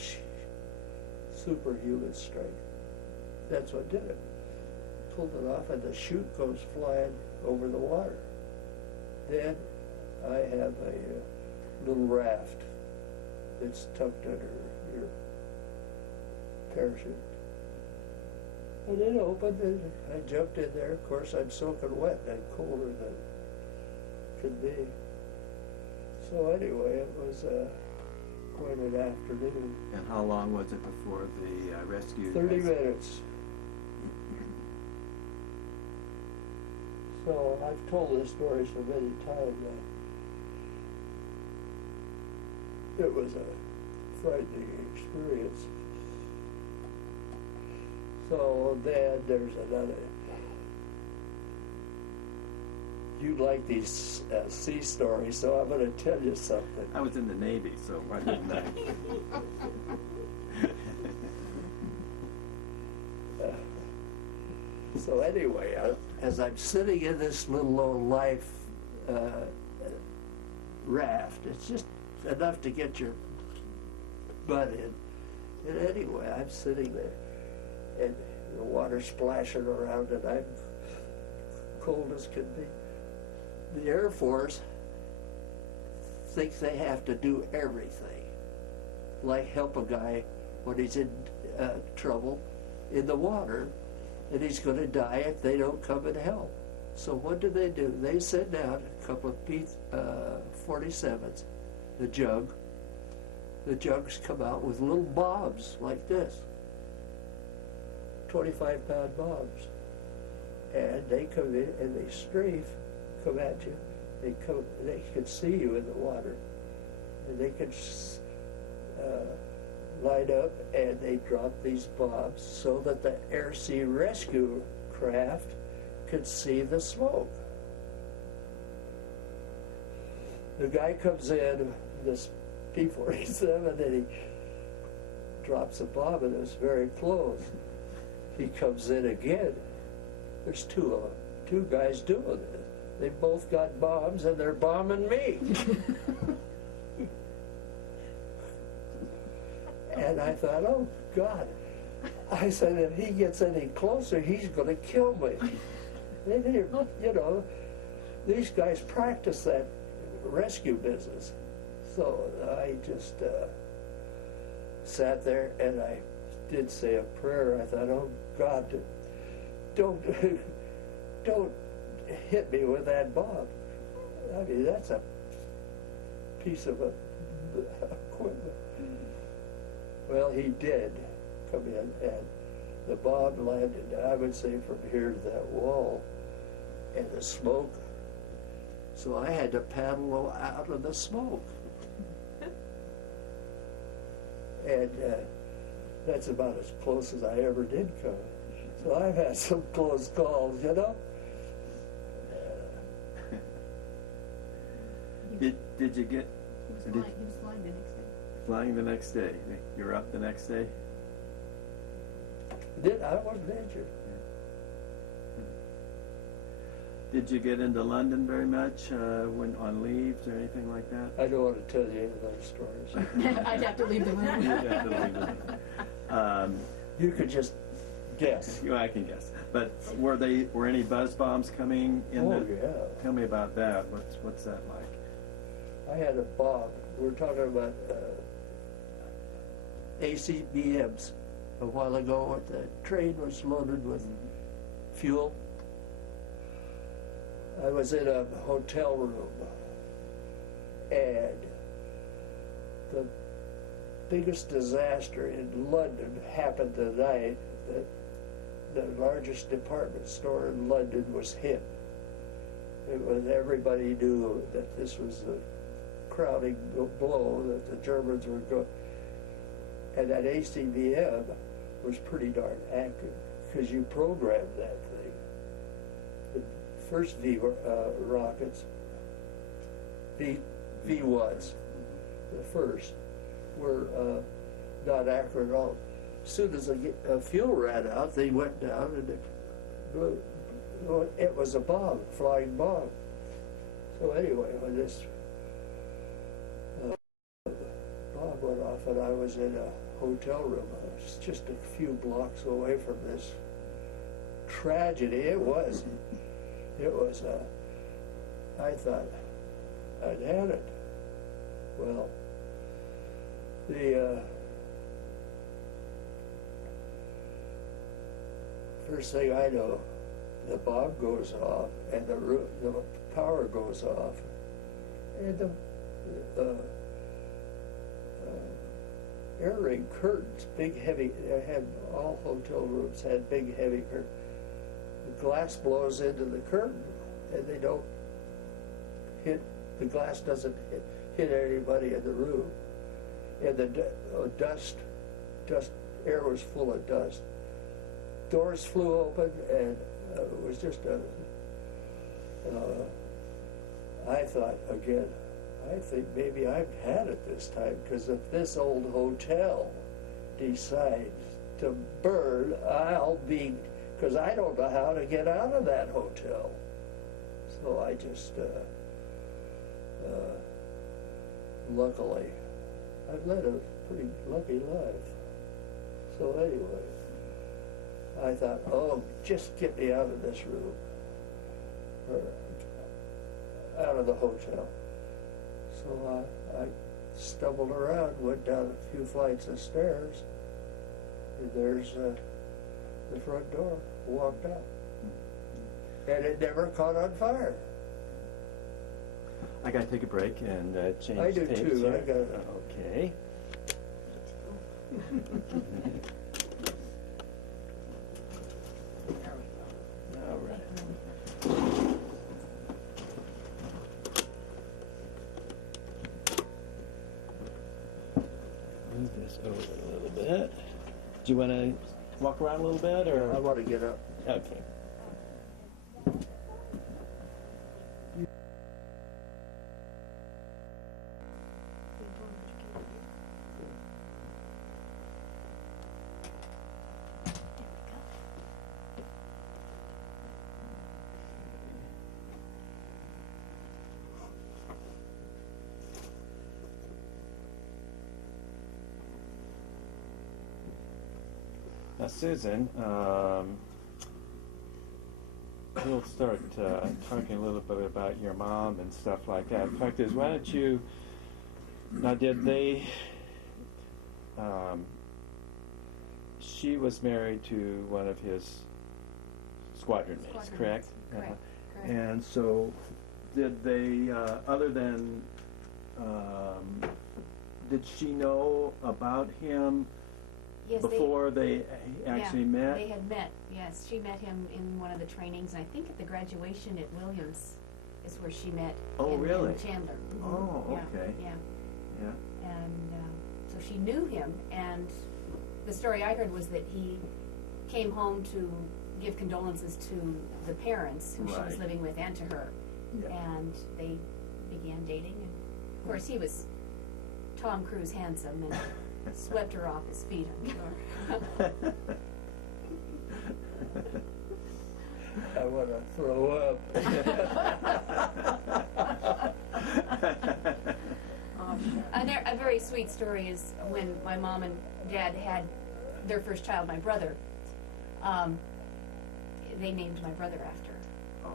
superhuman strength. That's what did it. Pulled it off, and the chute goes flying over the water. Then I have a little raft that's tucked under your parachute. And it opened, and I jumped in there. Of course, I'm soaking wet and colder than could be. So anyway, it was quite an afternoon. And how long was it before the rescue? 30 minutes. So I've told this story so many times that it was a frightening experience. So then there's another. You like these sea stories, so I'm going to tell you something. I was in the Navy, so why didn't I? So anyway, as I'm sitting in this little low-life raft, it's just enough to get your butt in. And anyway, I'm sitting there, and the water's splashing around, and I'm cold as can be. The Air Force thinks they have to do everything, like help a guy when he's in trouble in the water, and he's going to die if they don't come and help. So what do? They send out a couple of P-47s, the jug. The jugs come out with little bombs like this, 25-pound bombs. And they come in and they strafe, come at you. They can see you in the water, and they can line up, and they drop these bombs so that the air-sea rescue craft could see the smoke. The guy comes in, this P-47, and he drops a bomb, and it's very close. He comes in again. There's two of them, two guys doing this. They both got bombs, and they're bombing me. And I thought, oh, God. I said, if he gets any closer, he's going to kill me. And you know, these guys practice that rescue business. So I just sat there, and I did say a prayer. I thought, oh, God, don't hit me with that bomb. I mean, that's a piece of equipment. Well, he did come in, and the bomb landed, I would say, from here to that wall, and the smoke. So I had to paddle out of the smoke. And that's about as close as I ever did come. So I've had some close calls, you know. Did you get? He was flying the next day. Flying the next day. You're up the next day? I wasn't injured. Did you get into London very much when on leaves or anything like that? I don't want to tell you any of those stories. I'd have to leave the room. You'd have to leave the room. You could just guess. I can guess. But were any buzz bombs coming in? Oh, yeah. Tell me about that. What's that like? I had a bomb. We're talking about ACBMs a while ago. The train was loaded with fuel. I was in a hotel room, and the biggest disaster in London happened the night that the largest department store in London was hit. It was, everybody knew that this was the crowning blow that the Germans were going. And that ACBM was pretty darn accurate because you programmed that thing. The first rockets, V1s, the first, were not accurate at all. as soon as the fuel ran out, they went down and it blew. It was a bomb, flying bomb. So anyway, when this bomb went off and I was in a hotel room, I was just a few blocks away from this tragedy. It was, I thought I'd had it. Well, the first thing I know, the bomb goes off and the power goes off, and the air ring curtains, big heavy. All hotel rooms had big heavy curtains. The glass blows into the curtain, and they don't hit. The glass doesn't hit anybody in the room, and the air was full of dust. Doors flew open, and it was just I thought again, I think maybe I've had it this time, because if this old hotel decides to burn, I'll be, because I don't know how to get out of that hotel. So I just, luckily, I've led a pretty lucky life. So anyway, I thought, oh, just get me out of this room, or out of the hotel. So I stumbled around, went down a few flights of stairs, and there's the front door, walked out. And it never caught on fire. I got to take a break and change I do tapes too, here. I got it. Okay. All right. Move this over a little bit. Do you want to walk around a little bit, or? I want to get up. Okay. Now, Susan, we'll start talking a little bit about your mom and stuff like that. In fact, why don't you, now did they, she was married to one of his squadron mates, correct? Correct. Correct. And so, did they, other than, did she know about him? Yes, Before they actually met? They had met, yes. She met him in one of the trainings, and I think at the graduation at Williams is where she met him really? and Chandler. Oh, Yeah, okay. Yeah. Yeah. And so she knew him, and the story I heard was that he came home to give condolences to the parents who she was Right. living with and to her. Yeah. And they began dating, and of course he was Tom Cruise handsome and swept her off his feet, I'm sure. I want to throw up. A very sweet story is when my mom and dad had their first child, my brother. They named my brother after. Oh.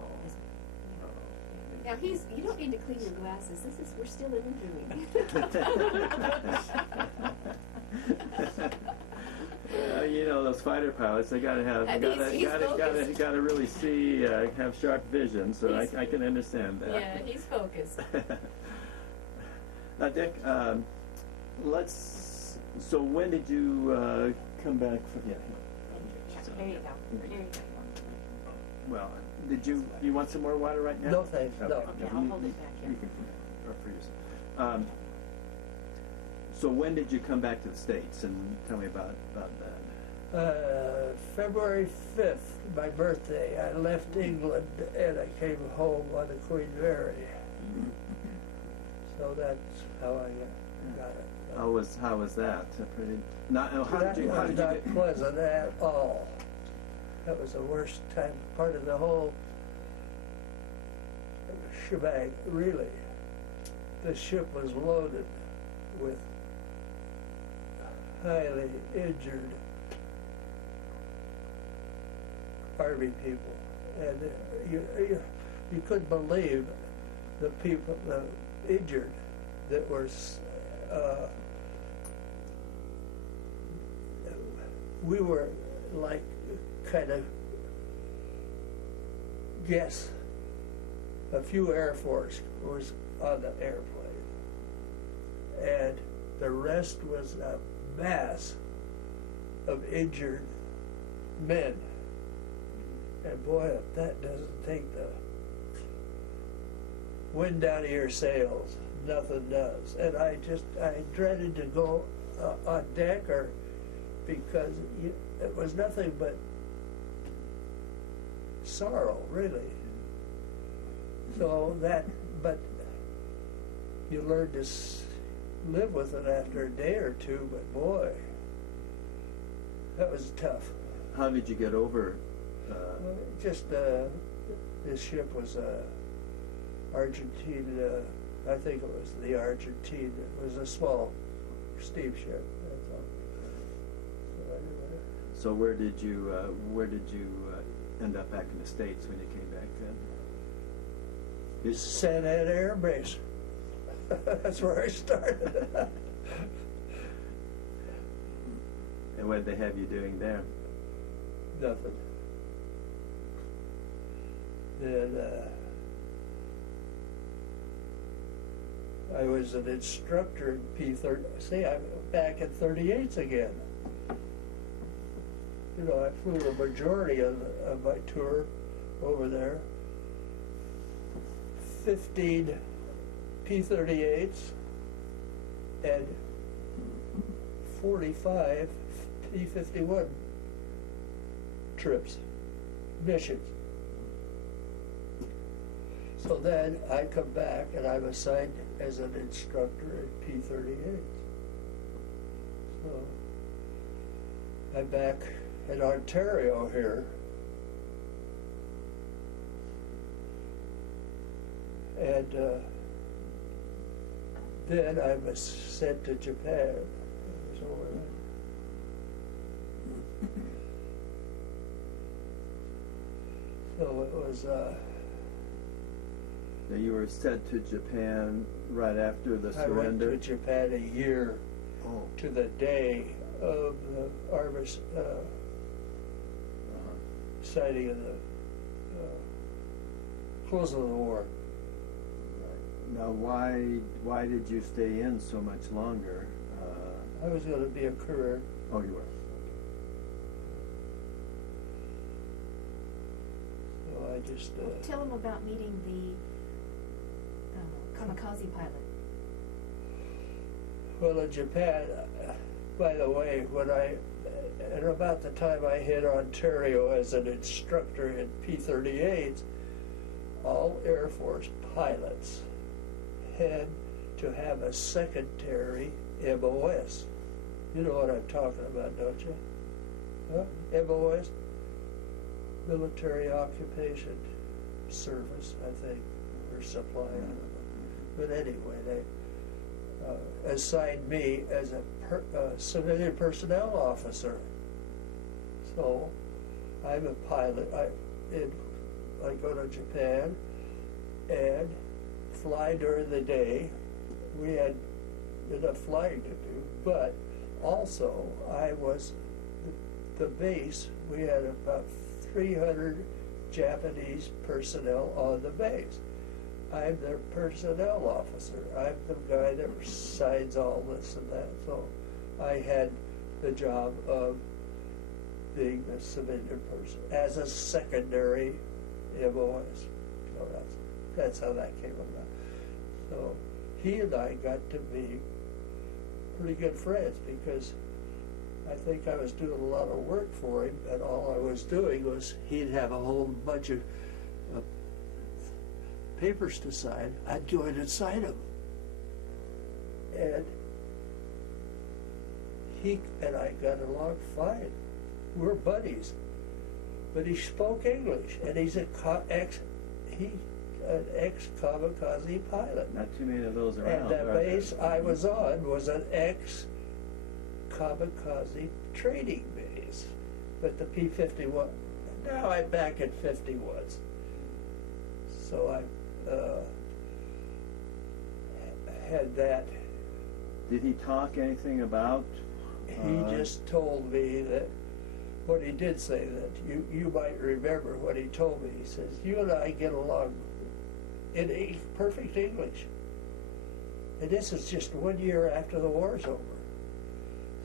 Now you don't need to clean your glasses. We're still interviewing. You know, those fighter pilots, they gotta have, gotta really see, have sharp vision, so I can understand that. Yeah, he's focused. Now, Dick, so when did you come back from, There you go. Here you go. well, you want some more water right now? No, thanks. No. Okay, I'll hold it back here. You can, or for yourself. So when did you come back to the States, and tell me about that? February 5th, my birthday, I left England and I came home on the Queen Mary. So that's how I got it. How was that? Pretty. Not, how That did you was not get? pleasant at all. That was the worst time, part of the whole shebang, really. The ship was loaded with highly injured Army people. And you couldn't believe the people, the injured that were, we were like kind of guess. A few Air Force was on the airplane, and the rest was a mass of injured men. And boy, if that doesn't take the wind out of your sails, nothing does. And I dreaded to go on deck, or because it was nothing but sorrow, really. So but you learn to live with it after a day or two, but boy, that was tough. How did you get over? Just this ship was Argentine. I think it was the Argentine. It was a small steamship. That's all. So anyway. So where did you end up back in the States when you came back then? San Ed Air Base. That's where I started. And what did they have you doing there? Nothing. And I was an instructor in P30. See, I'm back in 38s again. You know, I flew the majority of my tour over there. 15 P38s and 45 P51 trips, missions. So then I come back and I'm assigned as an instructor at P38. So I'm back in Ontario here. And then I was sent to Japan. I was over there. So it was. Now you were sent to Japan right after the surrender. I went to Japan a year to the day of the Armis sighting of the close of the war. Now, why did you stay in so much longer? I was going to be a career. Oh, you were. So I just. Tell them about meeting the kamikaze pilot. Well, in Japan, by the way, at about the time I hit Ontario as an instructor in P38s, all Air Force pilots had to have a secondary MOS. You know what I'm talking about, don't you? Huh? MOS? Military Occupation Service, I think, or supply. I don't know. But anyway, they assigned me as a civilian personnel officer. So I'm a pilot. I go to Japan and fly during the day. We had enough flying to do, but also I was the base. We had about 300 Japanese personnel on the base. I'm their personnel officer. I'm the guy that signs all this and that. So I had the job of being the civilian person as a secondary MOS. So that's how that came about. So he and I got to be pretty good friends because I think I was doing a lot of work for him, and all I was doing was he'd have a whole bunch of papers to sign. I'd go in and sign them. And he and I got along fine. We're buddies. But he spoke English, and he's an ex-kamikaze pilot. Not too many of those around. And the base I was on was an ex-kamikaze training base. But the P-51, now I'm back at 51s. So I had that. Did he talk anything about? He just told me that, what he did say that, you might remember what he told me. He says, you and I get along in perfect English. And this is just 1 year after the war's over.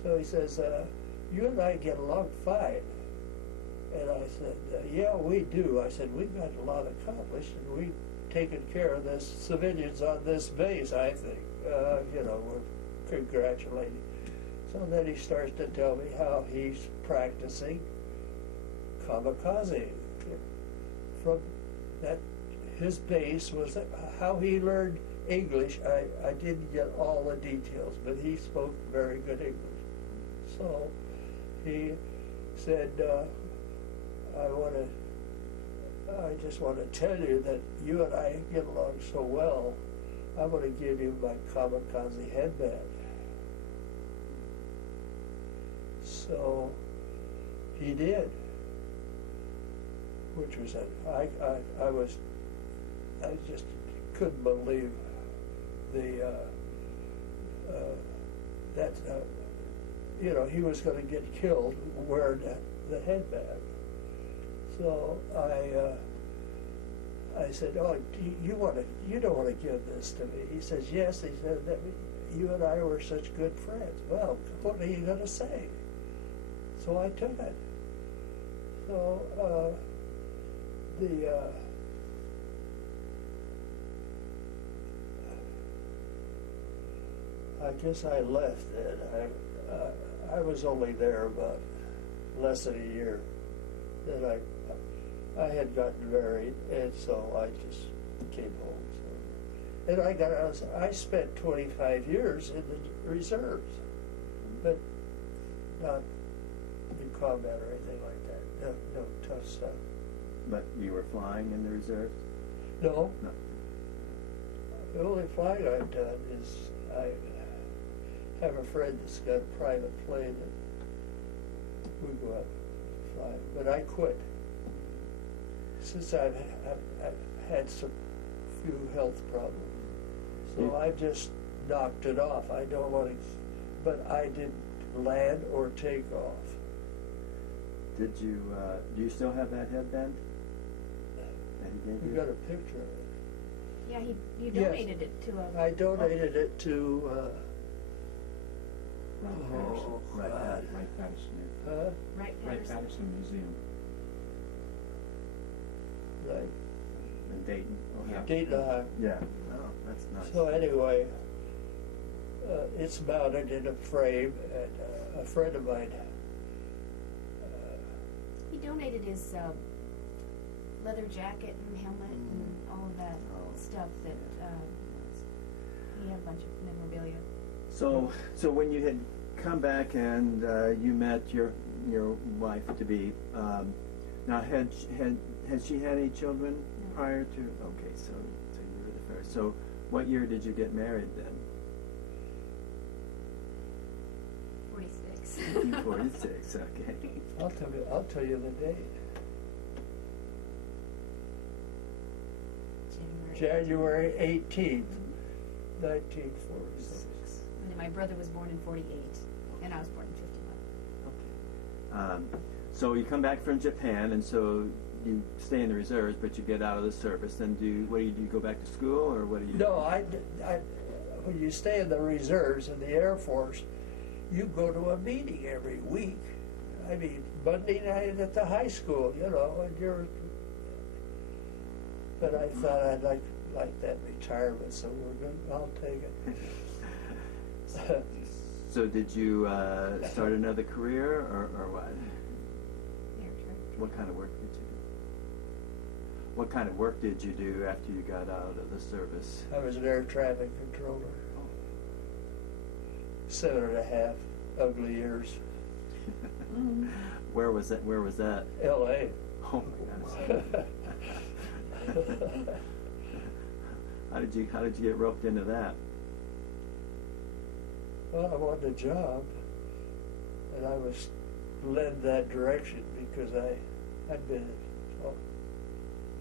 So he says, you and I get along fine. And I said, yeah, we do. I said, we've got a lot accomplished, and we've taken care of the civilians on this base, I think. We're congratulating. So then he starts to tell me how he's practicing kamikaze. From that, his base was how he learned English. I didn't get all the details, but he spoke very good English. So he said, I just want to tell you that you and I get along so well. I'm going to give you my kamikaze headband. So he did, which was I just couldn't believe he was going to get killed wearing the headband. So I said, oh, you don't want to give this to me? He says, yes. He said, that you and I were such good friends. Well, what are you going to say? So I took it. So I guess I left then. I was only there about less than a year. Then I had gotten married, and so I just came home. So. And I spent 25 years in the reserves, but not in combat or anything like that. No tough stuff. But you were flying in the reserves? No. No. The only flying I've done is I have a friend that's got a private plane that we go out and fly. But I quit. Since I've had some few health problems. So I just knocked it off. I don't want to, but I didn't land or take off. Did you, do you still have that headband? That he gave You you? got a picture of it. Yeah, you donated it to a... I donated it to, Right, God. Patterson. Wright Wright Patterson. Patterson Museum. Like, In Dayton? Yeah. Dayton, Ohio. Yeah. Oh, that's nice. So anyway, it's mounted in a frame, and a friend of mine. He donated his leather jacket and helmet and all of that stuff that he had a bunch of memorabilia. So when you had come back and you met your wife to be, now had she had any children prior to? Okay, so you were the first. So what year did you get married then? 46. 1946. Okay. I'll tell you the date. January 18th, 1946. And then my brother was born in 48, and I was born in 51. Okay. So you come back from Japan, and so you stay in the reserves, but you get out of the service. Then do you go back to school, or what do you? No, when you stay in the reserves in the Air Force, you go to a meeting every week. I mean, Monday night at the high school, and you're. But I thought I'd like that retirement, so we're good. I'll take it. So did you start another career, or what? What kind of work did you do? What kind of work did you do after you got out of the service? I was an air traffic controller. 7.5. ugly years. Where was that? Where was that? L.A. Oh my gosh. How did you get roped into that? Well, I wanted a job, and I was led that direction because I'd been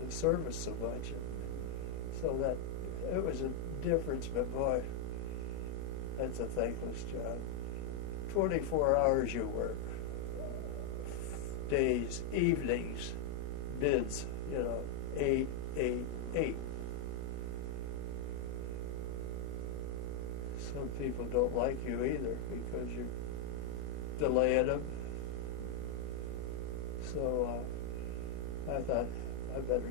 in service so much, and so that it was a difference. But boy, that's a thankless job. 24 hours you work, days, evenings, bids, 8, 8, 8. Some people don't like you either because you're delaying them. So I thought I better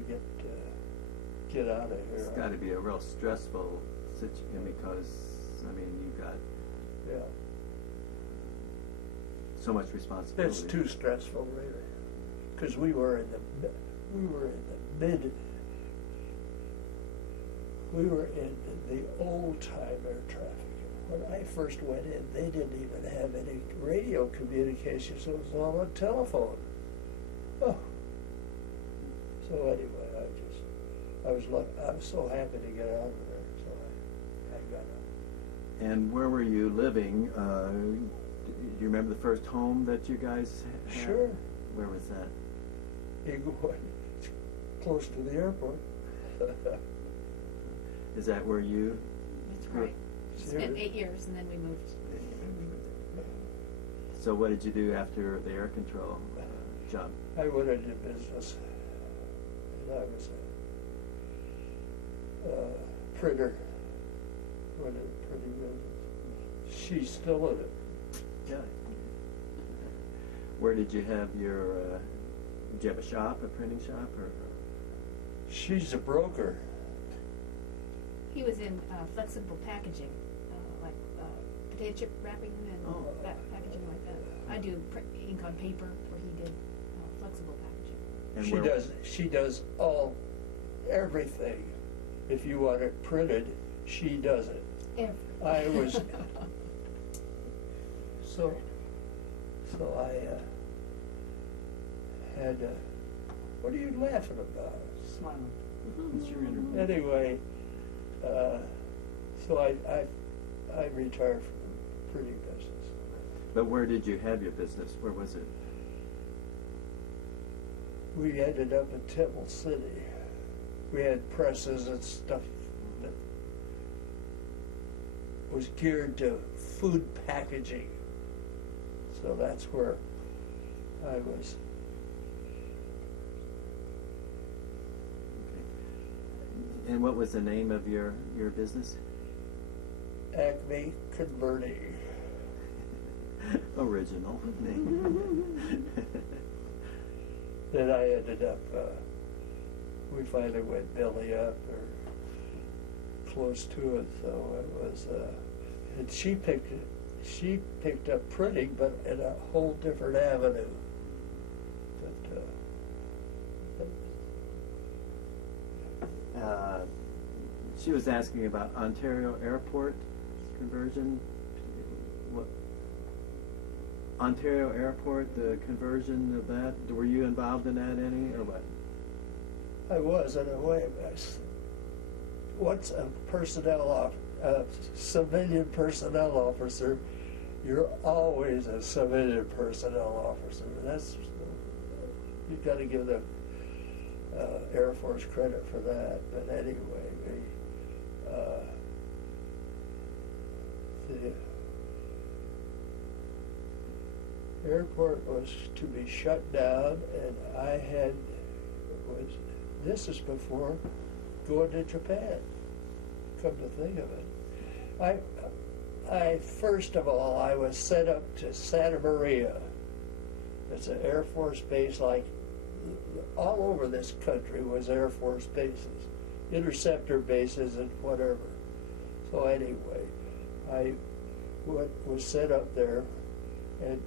get out of here. It's got to be a real stressful situation because, I mean, you got so much responsibility. It's too stressful, really, because we were in the old time air traffic. When I first went in, they didn't even have any radio communication, so it was all on telephone. Oh. So anyway, I was so happy to get out of there, so I got out. And where were you living? Do you remember the first home that you guys had? Sure. Where was that? Eagle, close to the airport. Is that where you? That's right. Spent 8 years and then we moved. So what did you do after the air control job? I went into business, and I was a printer. Went into printing business. She's still in it. Yeah. Where did you have your? Did you have a shop, a printing shop, or? She's a broker. He was in flexible packaging, like potato chip wrapping and packaging like that. I do ink on paper, where he did flexible packaging. And She does everything. If you want it printed, she does it. Everything. I was so I had. What are you laughing about? Smiling. It's your interview. Anyway, so I retired from the printing business. But where did you have your business? Where was it? We ended up in Temple City. We had presses and stuff that was geared to food packaging. So that's where I was. Okay. And what was the name of your business? Acme Converting. Original name. Then I ended up, we finally went belly up or close to it, so it was, and she picked up printing, but in a whole different avenue. She was asking about Ontario Airport conversion. What? Ontario Airport, the conversion of that. Were you involved in that any, or what? I was in a way. What's a civilian personnel officer? You're always a civilian personnel officer. You've got to give the Air Force credit for that. But anyway, the airport was to be shut down, and this is before going to Japan, come to think of it. I first of all, I was sent up to Santa Maria. It's an Air Force base, like all over this country was Air Force bases, interceptor bases and whatever. So anyway, I was sent up there, and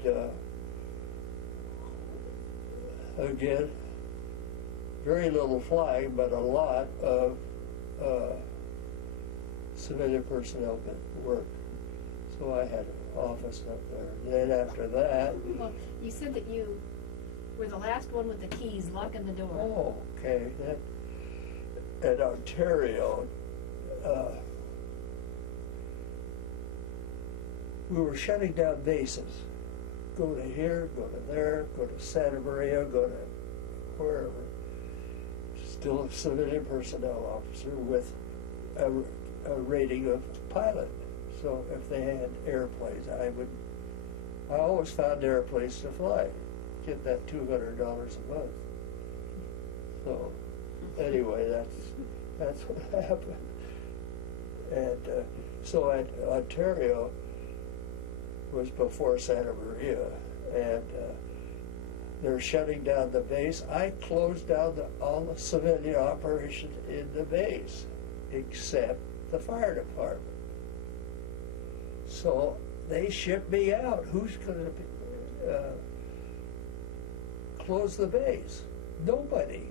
again, very little flying, but a lot of civilian personnel work. So I had office up there. Then after that, Well, you said that you were the last one with the keys locking the door. oh, okay, that, in Ontario, we were shutting down bases. Go to here, go to there, go to Santa Maria, go to wherever. Still a civilian personnel officer with a rating of pilot. So if they had airplanes, I always found airplanes to fly. Get that $200 a month. So anyway, that's what happened. And so at Ontario was before Santa Maria, and they're shutting down the base. I closed down all the civilian operations in the base, except the fire department. So they shipped me out. Who's going to close the base? Nobody.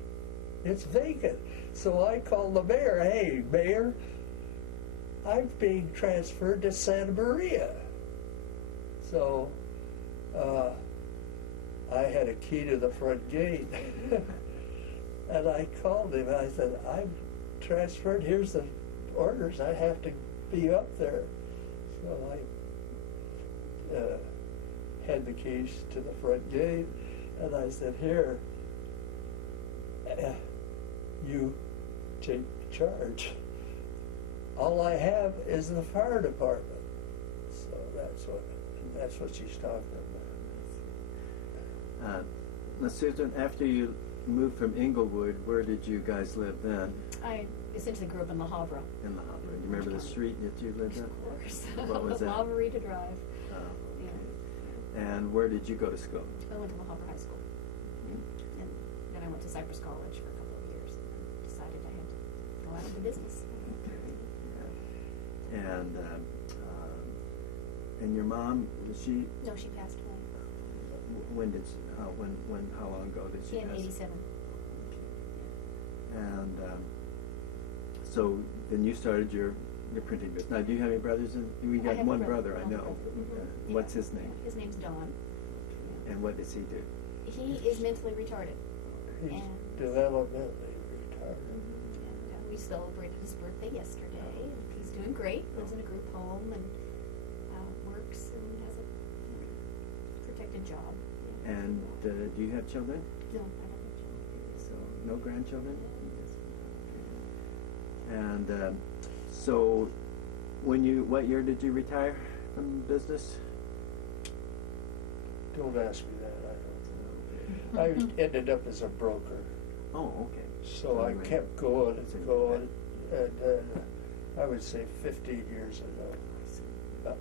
It's vacant. So I called the mayor. Hey, mayor, I'm being transferred to Santa Maria. So I had a key to the front gate. And I called him. I said, I'm transferred. Here's the orders. I have to be up there. So I had the keys to the front gate, and I said, here, you take charge. All I have is the fire department. So that's what she's talking about. Now, Susan, after you moved from Inglewood, where did you guys live then? I essentially grew up in La Havre. In La Havre. You remember the street that you lived in? Of course. What was that? La Verita Drive. Yeah. And where did you go to school? I went to La Havre High School. Mm-hmm. And then I went to Cypress College for a couple of years and decided I had to go out into business. Yeah. And your mom, was she? No, she passed away. When did she, how long ago did she In pass? 87. And so then you started your printing business. Now, do you have any brothers? We I got have a one brother, I one know. brother. Mhm. What's his name? His name's Don. And what does he do? He is mentally retarded. He's And- developmentally retarded. And we celebrated his birthday yesterday. And he's doing great. Lives in a group home and works and has a protected job. And do you have children? No, I don't have children. So no grandchildren? And so what year did you retire from business? Don't ask me that. I don't know. I ended up as a broker. Oh, okay. So I kept going and going, and I would say 15 years ago. About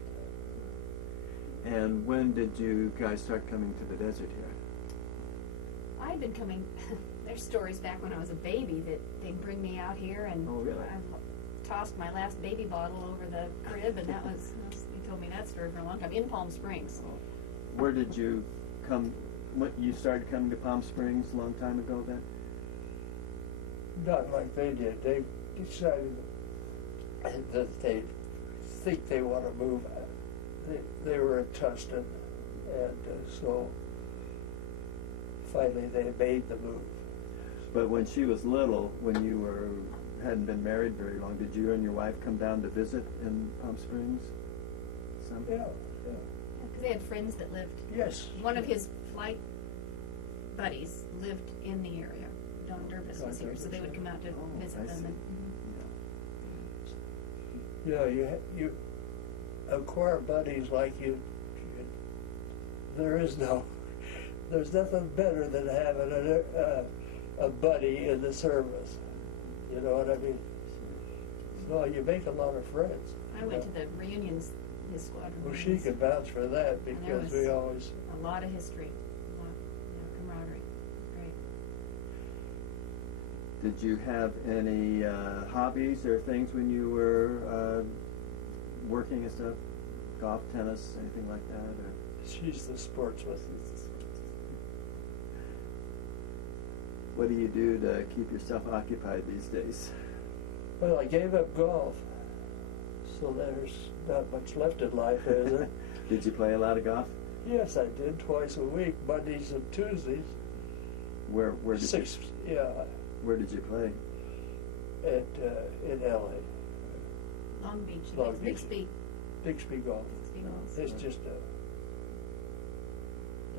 that. And when did you guys start coming to the desert here? I've been coming. There's stories back when I was a baby that they'd bring me out here, and Oh, really? I tossed my last baby bottle over the crib, and they told me that story for a long time in Palm Springs. Where did you come? You started coming to Palm Springs a long time ago then? Not like they did. They decided that they think they want to move. They were in Tustin, and so finally they made the move. But when she was little, when you hadn't been married very long, did you and your wife come down to visit in Palm Springs? Yeah. Because they had friends that lived. Yes. One of his flight buddies lived in the area. Don Dervis was here, so they would come out to visit I them. see. Yeah, you acquire buddies like you. There's nothing better than having a buddy in the service. You know what I mean? So you make a lot of friends. I went to the reunions, his squadron. Well, she reunions. can vouch for that And there because was we always. a lot of history, a lot, camaraderie. Great. Did you have any hobbies or things when you were working and stuff? Golf, tennis, anything like that? Or? She's the sportsman. What do you do to keep yourself occupied these days? Well, I gave up golf, So there's not much left in life, is there? Did you play a lot of golf? Yes, I did twice a week, Mondays and Tuesdays. Where did Six, you? yeah, Where did you play? in LA. Long Beach. Long It's Beach. Bixby. Bixby Golf. Bixby Golf. It's just a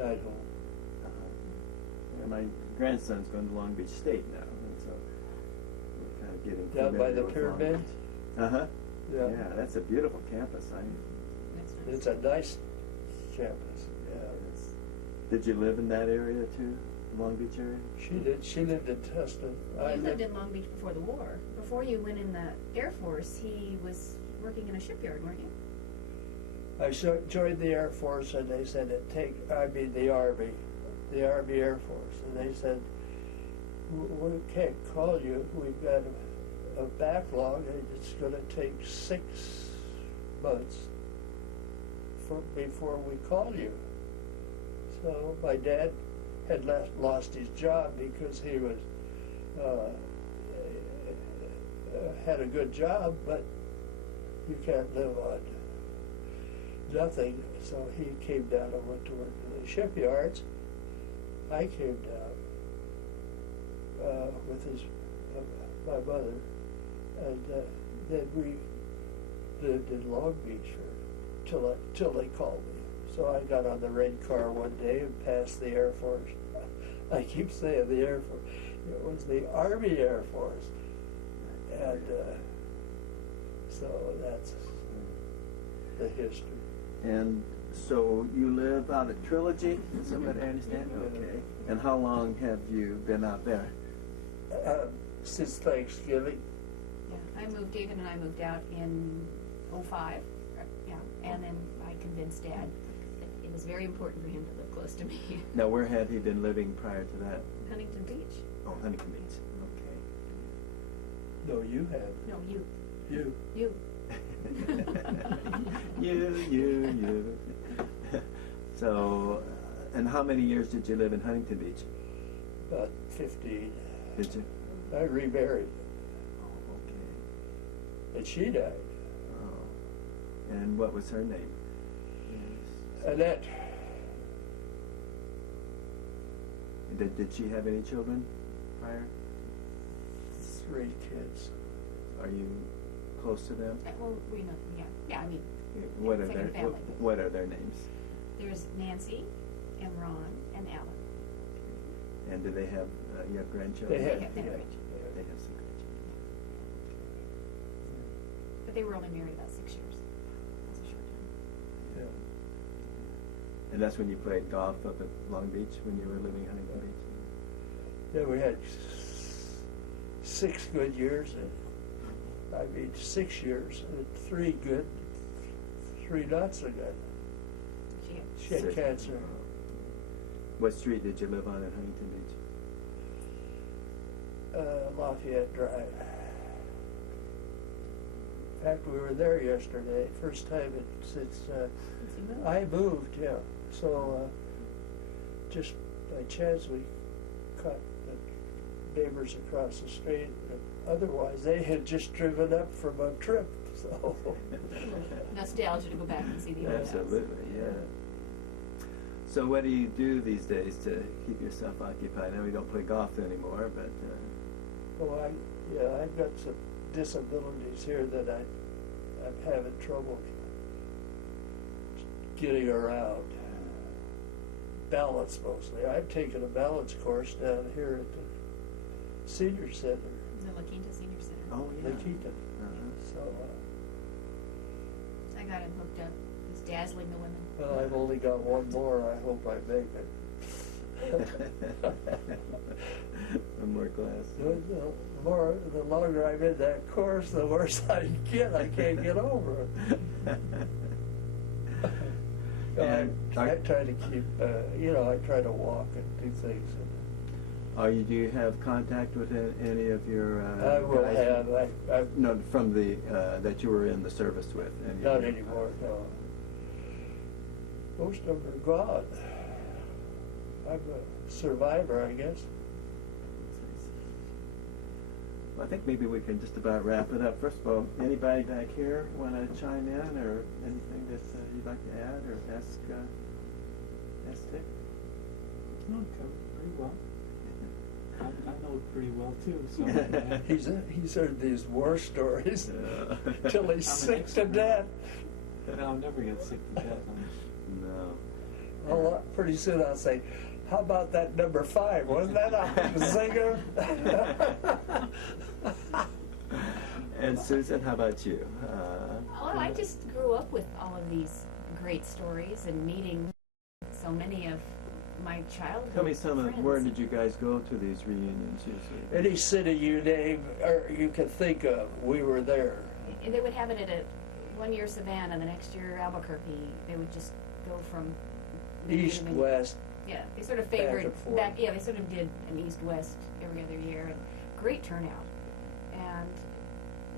9-hole. Yeah, my grandson's going to Long Beach State now, and so we're kind of getting Down by familiar the with Long pyramid? Beach. Uh-huh. Yeah. Yeah, that's a beautiful campus. That's nice. It's a nice campus. Yeah. Did you live in that area too, Long Beach area? She did. She lived in Tustin. You lived in Long Beach before the war. Before you went in the Air Force, he was working in a shipyard, weren't you? I joined the Air Force, and they said the Army Air Force, and they said, we can't call you. We've got a backlog, and it's going to take 6 months before we call you. So my dad had lost his job because he was had a good job, but you can't live on nothing. So he came down and went to work in the shipyards. I came down with my mother, and then we lived in Long Beach till they called me. So I got on the red car one day and passed the Air Force. I keep saying the Air Force. It was the Army Air Force. And so that's the history. And so you live out at Trilogy, is that what I understand? Okay. And how long have you been out there? Since Thanksgiving. Yeah, David and I moved out in '05, yeah, and then I convinced Dad that it was very important for him to live close to me. Now, where had he been living prior to that? Huntington Beach. Oh, Huntington Beach. No, you have. No, you. You. You. You. So, and how many years did you live in Huntington Beach? About 15. Did you? I remarried, Oh, okay. and she died. Oh. And what was her name? Annette. Did she have any children prior? 3 kids. Are you close to them? Well, we know, yeah, I mean, What are second their family. What are their names? There's Nancy and Ron and Alan. And do they have you have grandchildren? They have. They have Yeah. grandchildren. They have some grandchildren. But they were only married about 6 years. That's a short time. Yeah. And that's when you played golf up at Long Beach when you were living in Huntington Beach? Yeah, we had 6 good years. I mean, 6 years. And 3 good, 3 not so good. She had Six. cancer. What street did you live on in Huntington Beach? Lafayette Drive. In fact, we were there yesterday. First time since I moved. Yeah. So just by chance we caught the neighbors across the street. Otherwise, they had just driven up from a trip. So Nostalgia to go back and see the old house. Absolutely, yeah. So what do you do these days to keep yourself occupied? I know you don't play golf anymore, but... well, I've got some disabilities here that I'm having trouble getting around. Balance mostly. I've taken a balance course down here at the senior center. The La Quinta Senior Center. Oh, yeah. Nikita. So, I got him hooked up. He's dazzling the women. well, I've only got one more. I hope I make it. One more class. The longer I'm in that course, the worse I get. I can't get over it. I try to keep, I try to walk and do things. Do you have contact with any of your I will guys? have. No, from the that you were in the service with. Any Not of your- anymore, no. Most of them are gone. I'm a survivor, I guess. I think maybe we can just about wrap it up. First of all, anybody back here want to chime in or anything that you'd like to add or ask Dick? No, covered pretty well. I know it pretty well too. So He's heard these war stories till he's sick to death. No, I'll never get sick to death. No. Well, pretty soon I'll say, "How about that number 5? Wasn't that a zinger?" And Susan, how about you? Well, I just grew up with all of these great stories and meeting so many of my childhood Tell me some of friends. where did you guys go to these reunions usually? Any city you name or you can think of, we were there. And they would have it at one year Savannah, the next year Albuquerque. They would just go from East, west. Yeah, they sort of Back favored and forth. Yeah, they sort of did an east-west every other year, and great turnout. And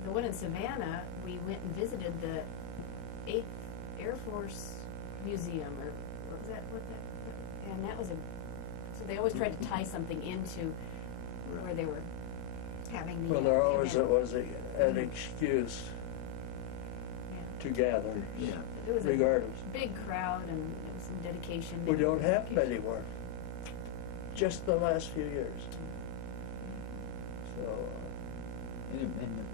the one in Savannah, we went and visited the 8th Air Force Museum, or what was that? And that was so they always tried to tie something into where they were having the. Well, there always event. was an excuse Yeah. to gather, Yeah. It was regardless. a big crowd, and there was some dedication. We don't have them dedication. anymore. Just the last few years. So, And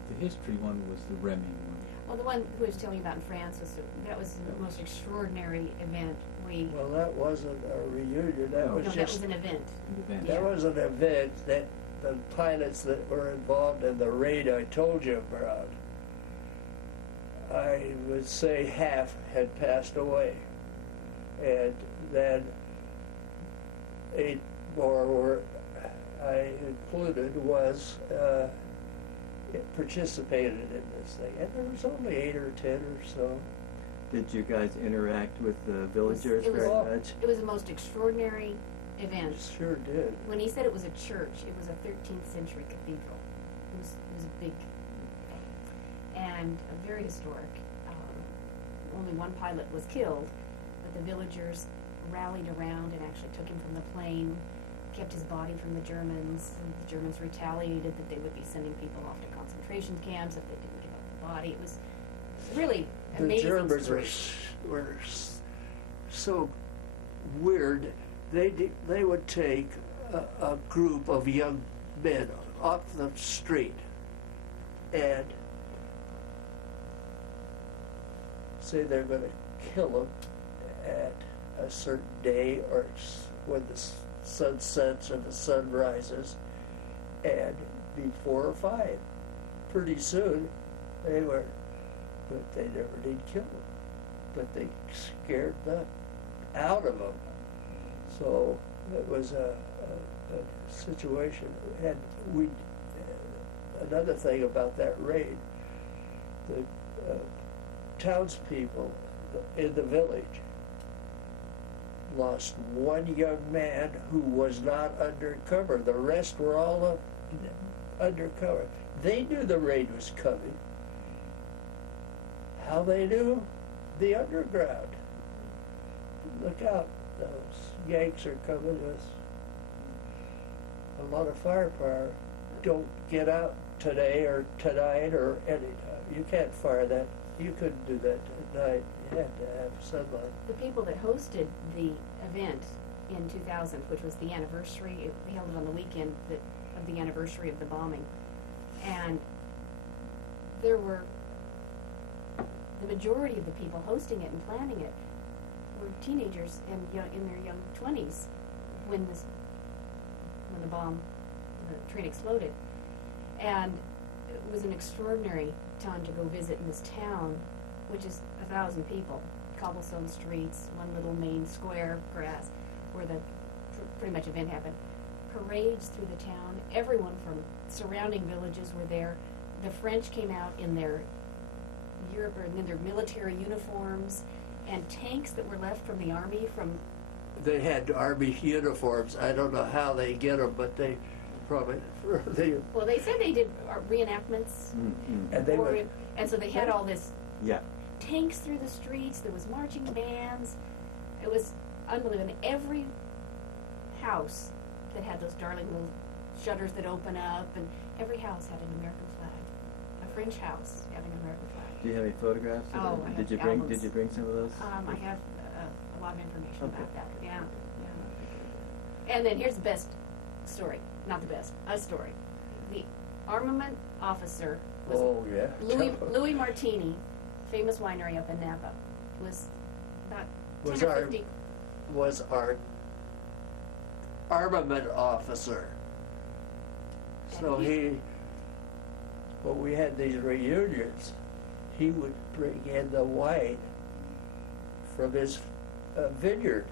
the history one was the Remy one. Well, the one who I was telling you about in France was the most extraordinary event. well, that wasn't a reunion. That No, was that just was an event. that was an event that the pilots that were involved in the raid I told you about, I would say half had passed away, and then 8 more were I included participated in this thing, and there was only 8 or 10 or so. Did you guys interact with the villagers It was- very much? It was the most extraordinary event. Sure did. When he said it was a church, it was a 13th century cathedral. It was a big thing. And very historic. Only one pilot was killed, but the villagers rallied around and actually took him from the plane, kept his body from the Germans, and the Germans retaliated that they would be sending people off to concentration camps if they didn't give up the body. It was really The amazing Germans story. were so weird. They would take a group of young men off the street and say they're going to kill them at a certain day or when the sun sets or the sun rises, and be 4 or 5. Pretty soon they were, but they never did kill them. But they scared the out of them. So it was a situation. And another thing about that raid, the townspeople in the village lost one young man who was not undercover. The rest were all undercover. They knew the raid was coming. How they knew? The underground. Look out, those Yanks are coming with a lot of firepower. Don't get out today or tonight or anytime. You can't fire that. You couldn't do that at night. You had to have sunlight. The people that hosted the event in 2000, which was the anniversary, they held it on the weekend of the anniversary of the bombing, and there were the majority of the people hosting it and planning it were teenagers and in their young 20s when the train exploded, and it was an extraordinary time to go visit in this town, which is 1,000 people, cobblestone streets, one little main square, grass, where the pretty much event happened. Parades through the town. Everyone from surrounding villages were there. The French came out in their military uniforms, and tanks that were left from the army from. They had army uniforms. I don't know how they get them, but they probably Well, they said they did reenactments, and they would. and so they had all this Yeah. tanks through the streets. There was marching bands. It was unbelievable. And every house that had those darling little shutters that open up, and every house had an American flag. A French house had an American flag. Do you have any photographs of Oh, it? I Did you have bring? albums. Did you bring some of those? I have a lot of information Okay. about that. Yeah. And then here's the best story. Not the best. A story. The armament officer was Oh, yeah. Louis Martini, famous winery up in Napa, was about 10 or 50. Was our armament officer. So And when we had these reunions, he would bring in the wine from his vineyard.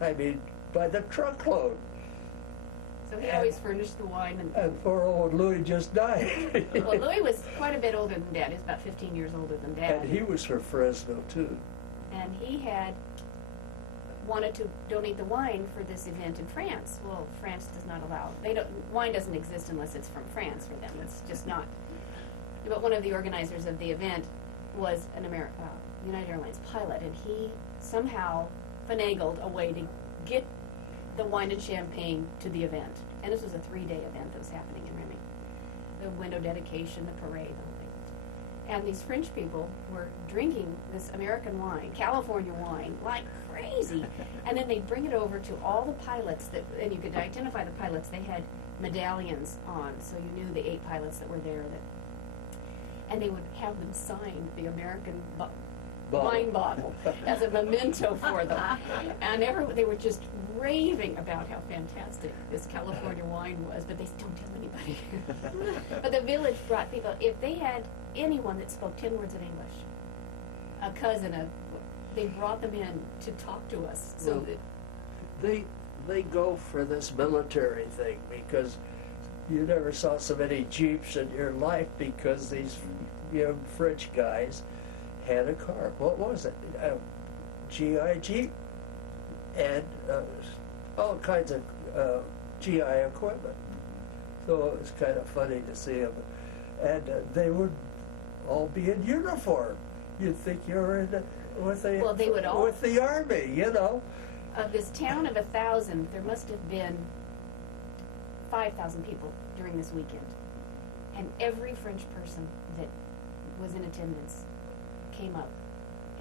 I mean, by the truckload. So he always furnished the wine. And poor old Louis just died. Well, Louis was quite a bit older than Dad. He was about 15 years older than Dad. And he was from Fresno, too. And he had wanted to donate the wine for this event in France. Well, France does not allow. Wine doesn't exist unless it's from France for them. It's just not. But one of the organizers of the event was an United Airlines pilot, and he somehow finagled a way to get the wine and champagne to the event. And this was a 3-day event that was happening in Remy. The window dedication, the parade, the whole thing. And these French people were drinking this American wine, California wine, like crazy. And then they'd bring it over to all the pilots, and you could identify the pilots. They had medallions on, so you knew the 8 pilots that were there. And they would have them sign the American wine bottle as a memento for them. And they were just raving about how fantastic this California wine was, but they don't tell anybody. But the village brought people, if they had anyone that spoke 10 words of English, a cousin, they brought them in to talk to us. So Well, that they go for this military thing because you never saw so many Jeeps in your life because these young French guys had a car. What was it? GI Jeep and all kinds of GI equipment. So it was kind of funny to see them. And they would all be in uniform. You'd think you were with the army, you know. Of this town of 1,000, there must have been 5,000 people during this weekend. And every French person that was in attendance came up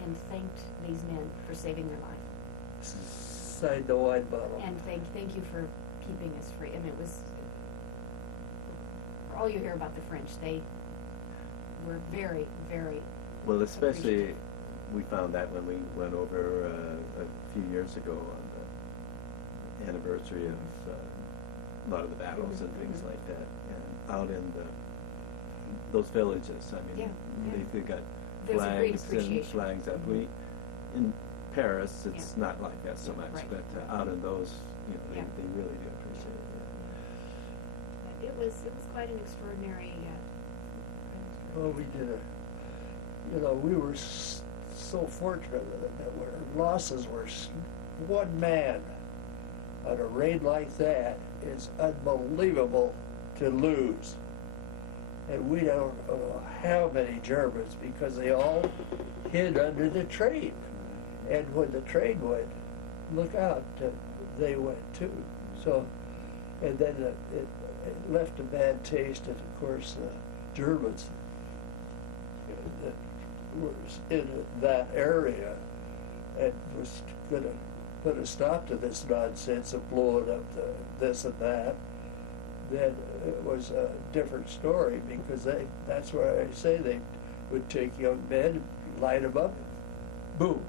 and thanked these men for saving their life. Signed the wine bottle. And thank you for keeping us free. And it was, for all you hear about the French, they were very, very Well, especially appreciative. we found that when we went over a few years ago on the anniversary of a lot of the battles and things like that, and out in those villages. I mean, they've got There's a great flags and appreciation. flags up. In Paris, it's not like that so much, Right. but out in those, Yeah. they really do appreciate it. But it was quite an extraordinary. Well, we did we were so fortunate that our losses were one man on a raid like that is unbelievable to lose. And we don't know how many Germans, because they all hid under the train. And when the train went, look out, they went too. So, and then it left a bad taste, and of course the Germans that was in that area and was going to put a stop to this nonsense of blowing up this and that, then it was a different story, because that's why I say they would take young men and light them up, boom.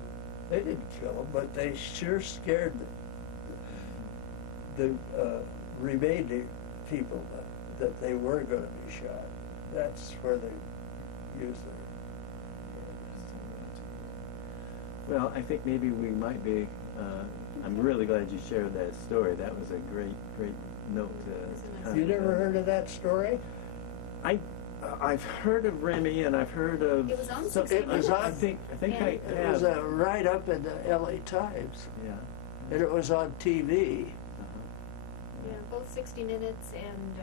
They didn't kill them, but they sure scared the remaining people that they were going to be shot. That's where they used their... Well, I think maybe we might be, I'm really glad you shared that story. That was a great note. You never heard of that story? I've heard of Remy, and I've heard of... It was on so 60 it was Minutes. I think Yeah. I It have. was a write-up in the LA Times, Yeah. and it was on TV. Yeah, both 60 Minutes and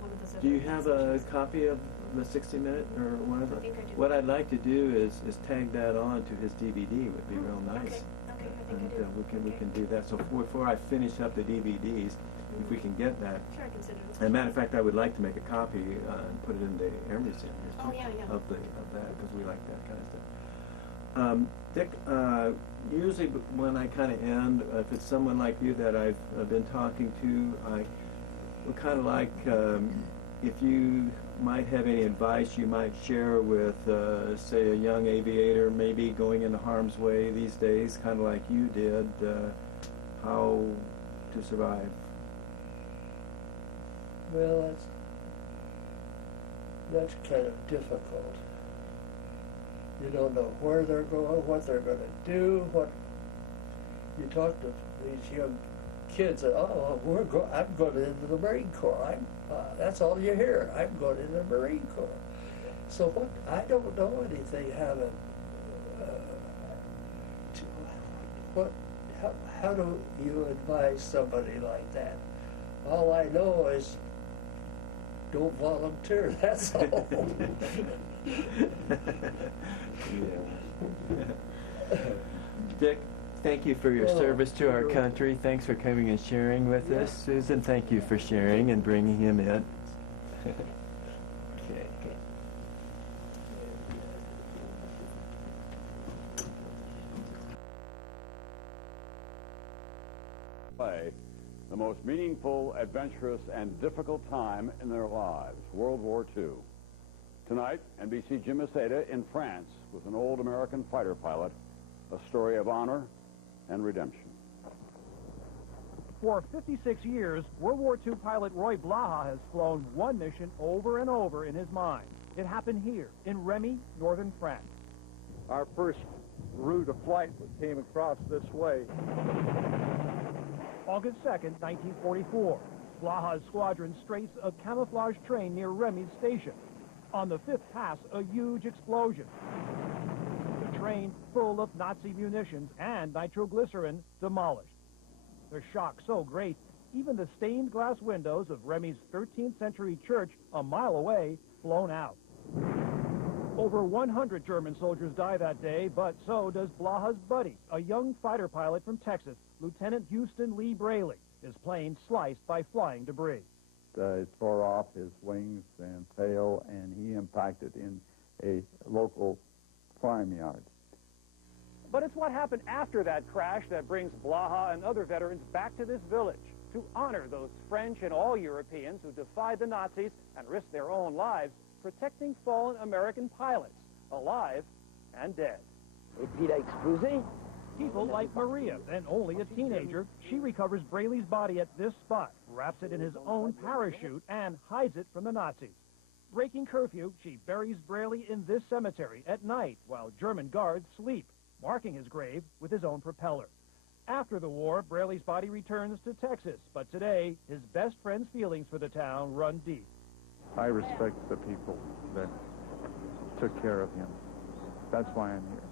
one of those other. Do you have a organizations. copy of the 60 Minute or one of I them? think I do. What I'd like to do is tag that on to his DVD. Would be real nice. Okay, I think And I do. we can do that. So before I finish up the DVDs, if we can get that. Sure, I consider it. As a matter of fact, I would like to make a copy and put it in the Air Museum Oh, yeah, yeah. of that, because we like that kind of stuff. Dick, usually when I kind of end, if it's someone like you that I've been talking to, I would kind of like if you might have any advice you might share with, say, a young aviator maybe going into harm's way these days, kind of like you did, how to survive. Well, that's kind of difficult. You don't know where they're going, what they're going to do. What you talk to these young kids, oh, I'm going into the Marine Corps. That's all you hear. I'm going into the Marine Corps. So what? I don't know anything how to. How do you advise somebody like that? All I know is don't volunteer. That's all. Dick, thank you for your service to our country. Thanks for coming and sharing with us. Susan, thank you for sharing and bringing him in. Okay. Play the most meaningful, adventurous, and difficult time in their lives, World War II. Tonight, NBC Jim Aseda in France with an old American fighter pilot, a story of honor and redemption. For 56 years, World War II pilot Roy Blaha has flown one mission over and over in his mind. It happened here in Remy, northern France. Our first route of flight came across this way. August 2nd, 1944. Blaha's squadron strays a camouflage train near Remy's station. On the fifth pass, a huge explosion. The train, full of Nazi munitions and nitroglycerin, demolished. The shock so great, even the stained glass windows of Remy's 13th century church a mile away blown out. Over 100 German soldiers die that day, but so does Blaha's buddy, a young fighter pilot from Texas, Lieutenant Houston Lee Braley, his plane sliced by flying debris. It tore off his wings and tail, and he impacted in a local farmyard. But it's what happened after that crash that brings Blaha and other veterans back to this village to honor those French and all Europeans who defied the Nazis and risked their own lives protecting fallen American pilots, alive and dead. Et puis il a explosé. People like Maria, then only a teenager, she recovers Braley's body at this spot, wraps it in his own parachute, and hides it from the Nazis. Breaking curfew, she buries Braley in this cemetery at night while German guards sleep, marking his grave with his own propeller. After the war, Braley's body returns to Texas, but today, his best friend's feelings for the town run deep. I respect the people that took care of him. That's why I'm here.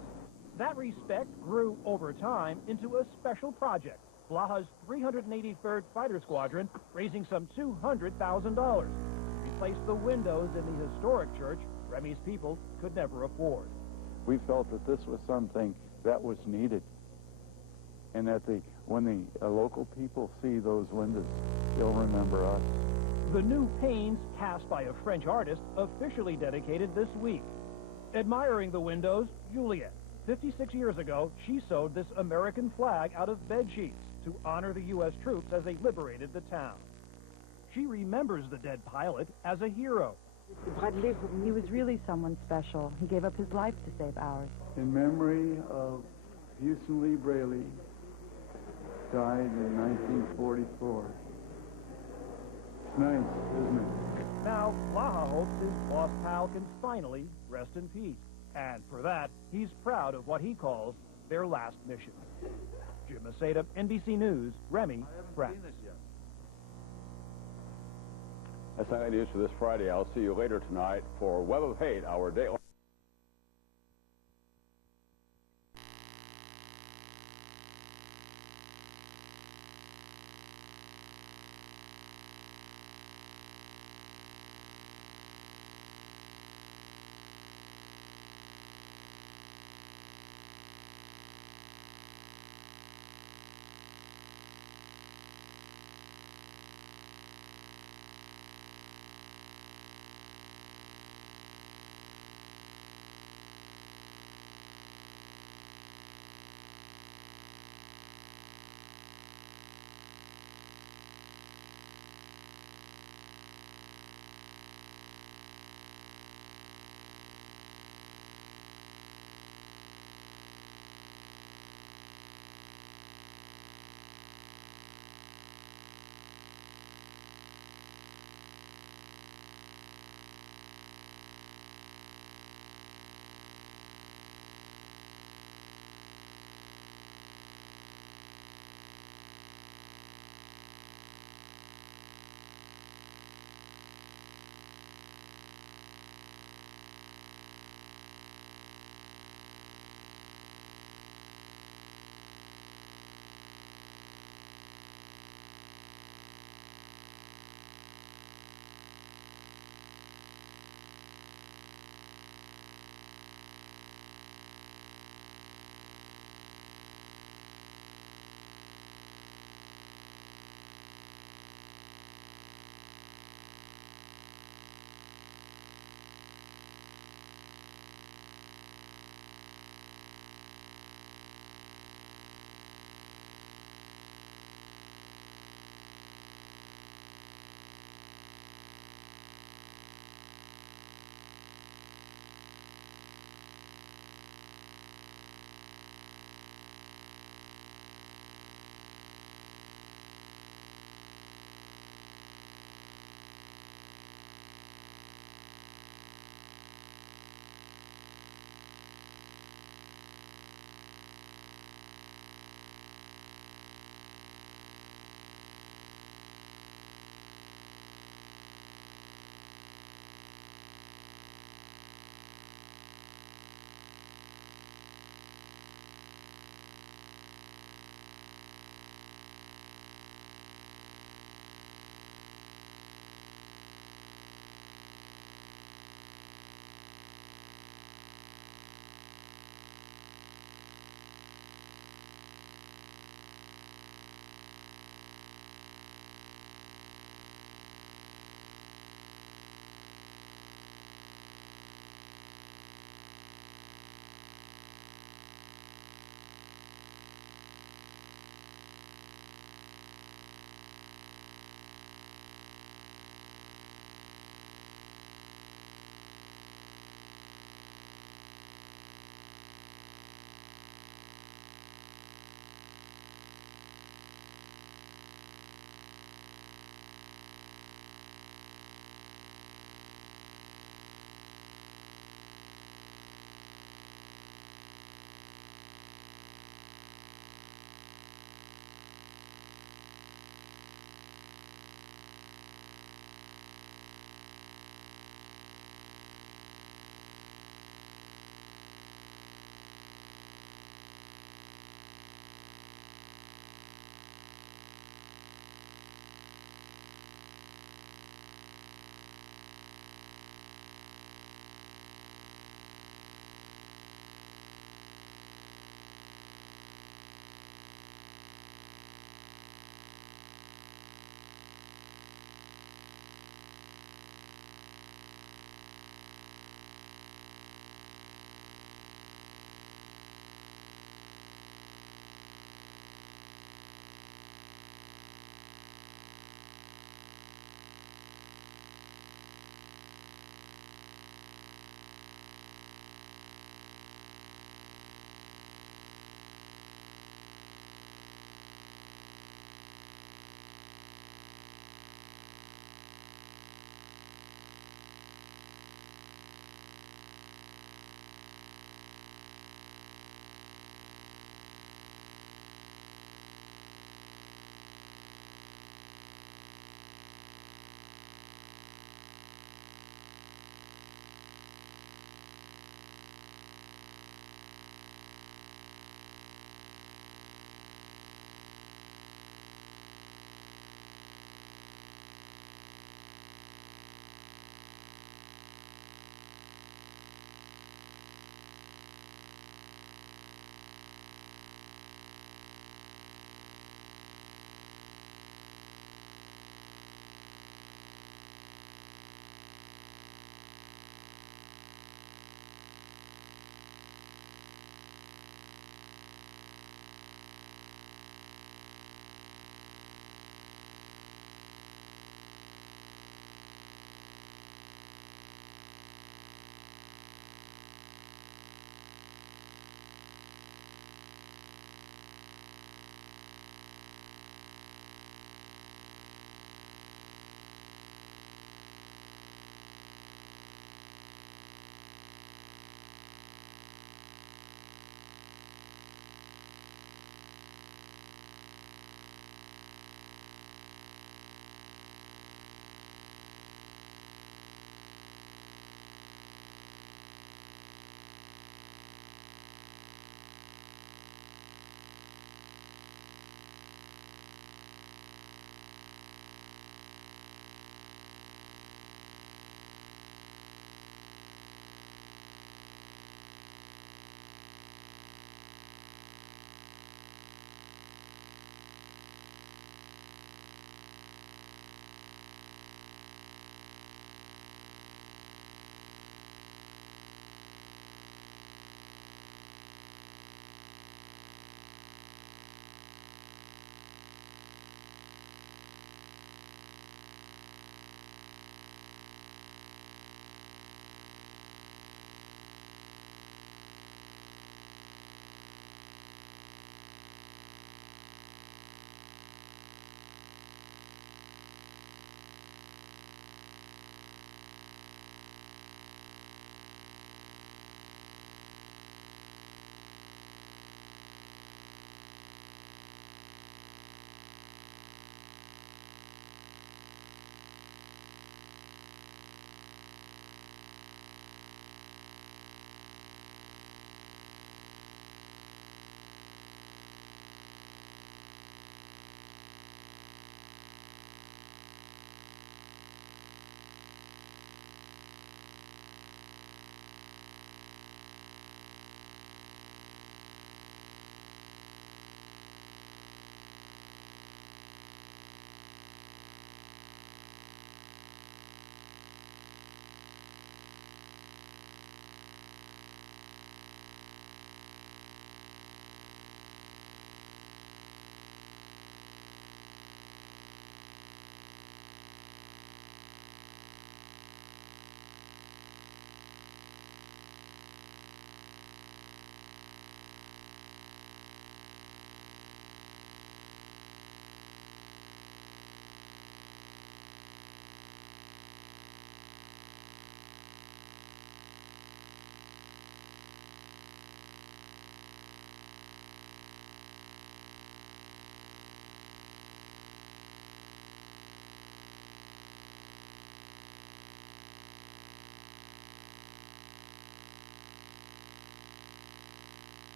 That respect grew over time into a special project, Blaha's 383rd Fighter Squadron, raising some $200,000. Replaced the windows in the historic church Remy's people could never afford. We felt that this was something that was needed, and that when the local people see those windows, they'll remember us. The new paintings, cast by a French artist, officially dedicated this week. Admiring the windows, Juliet. 56 years ago, she sewed this American flag out of bed sheets to honor the U.S. troops as they liberated the town. She remembers the dead pilot as a hero. He was really someone special. He gave up his life to save ours. In memory of Houston Lee Braley, died in 1944. It's nice, isn't it? Now, Blaha hopes his lost pal can finally rest in peace. And for that, he's proud of what he calls their last mission. Jim Aseda, NBC News, Remy, France. That's not news for this Friday. I'll see you later tonight for Web of Hate, our day.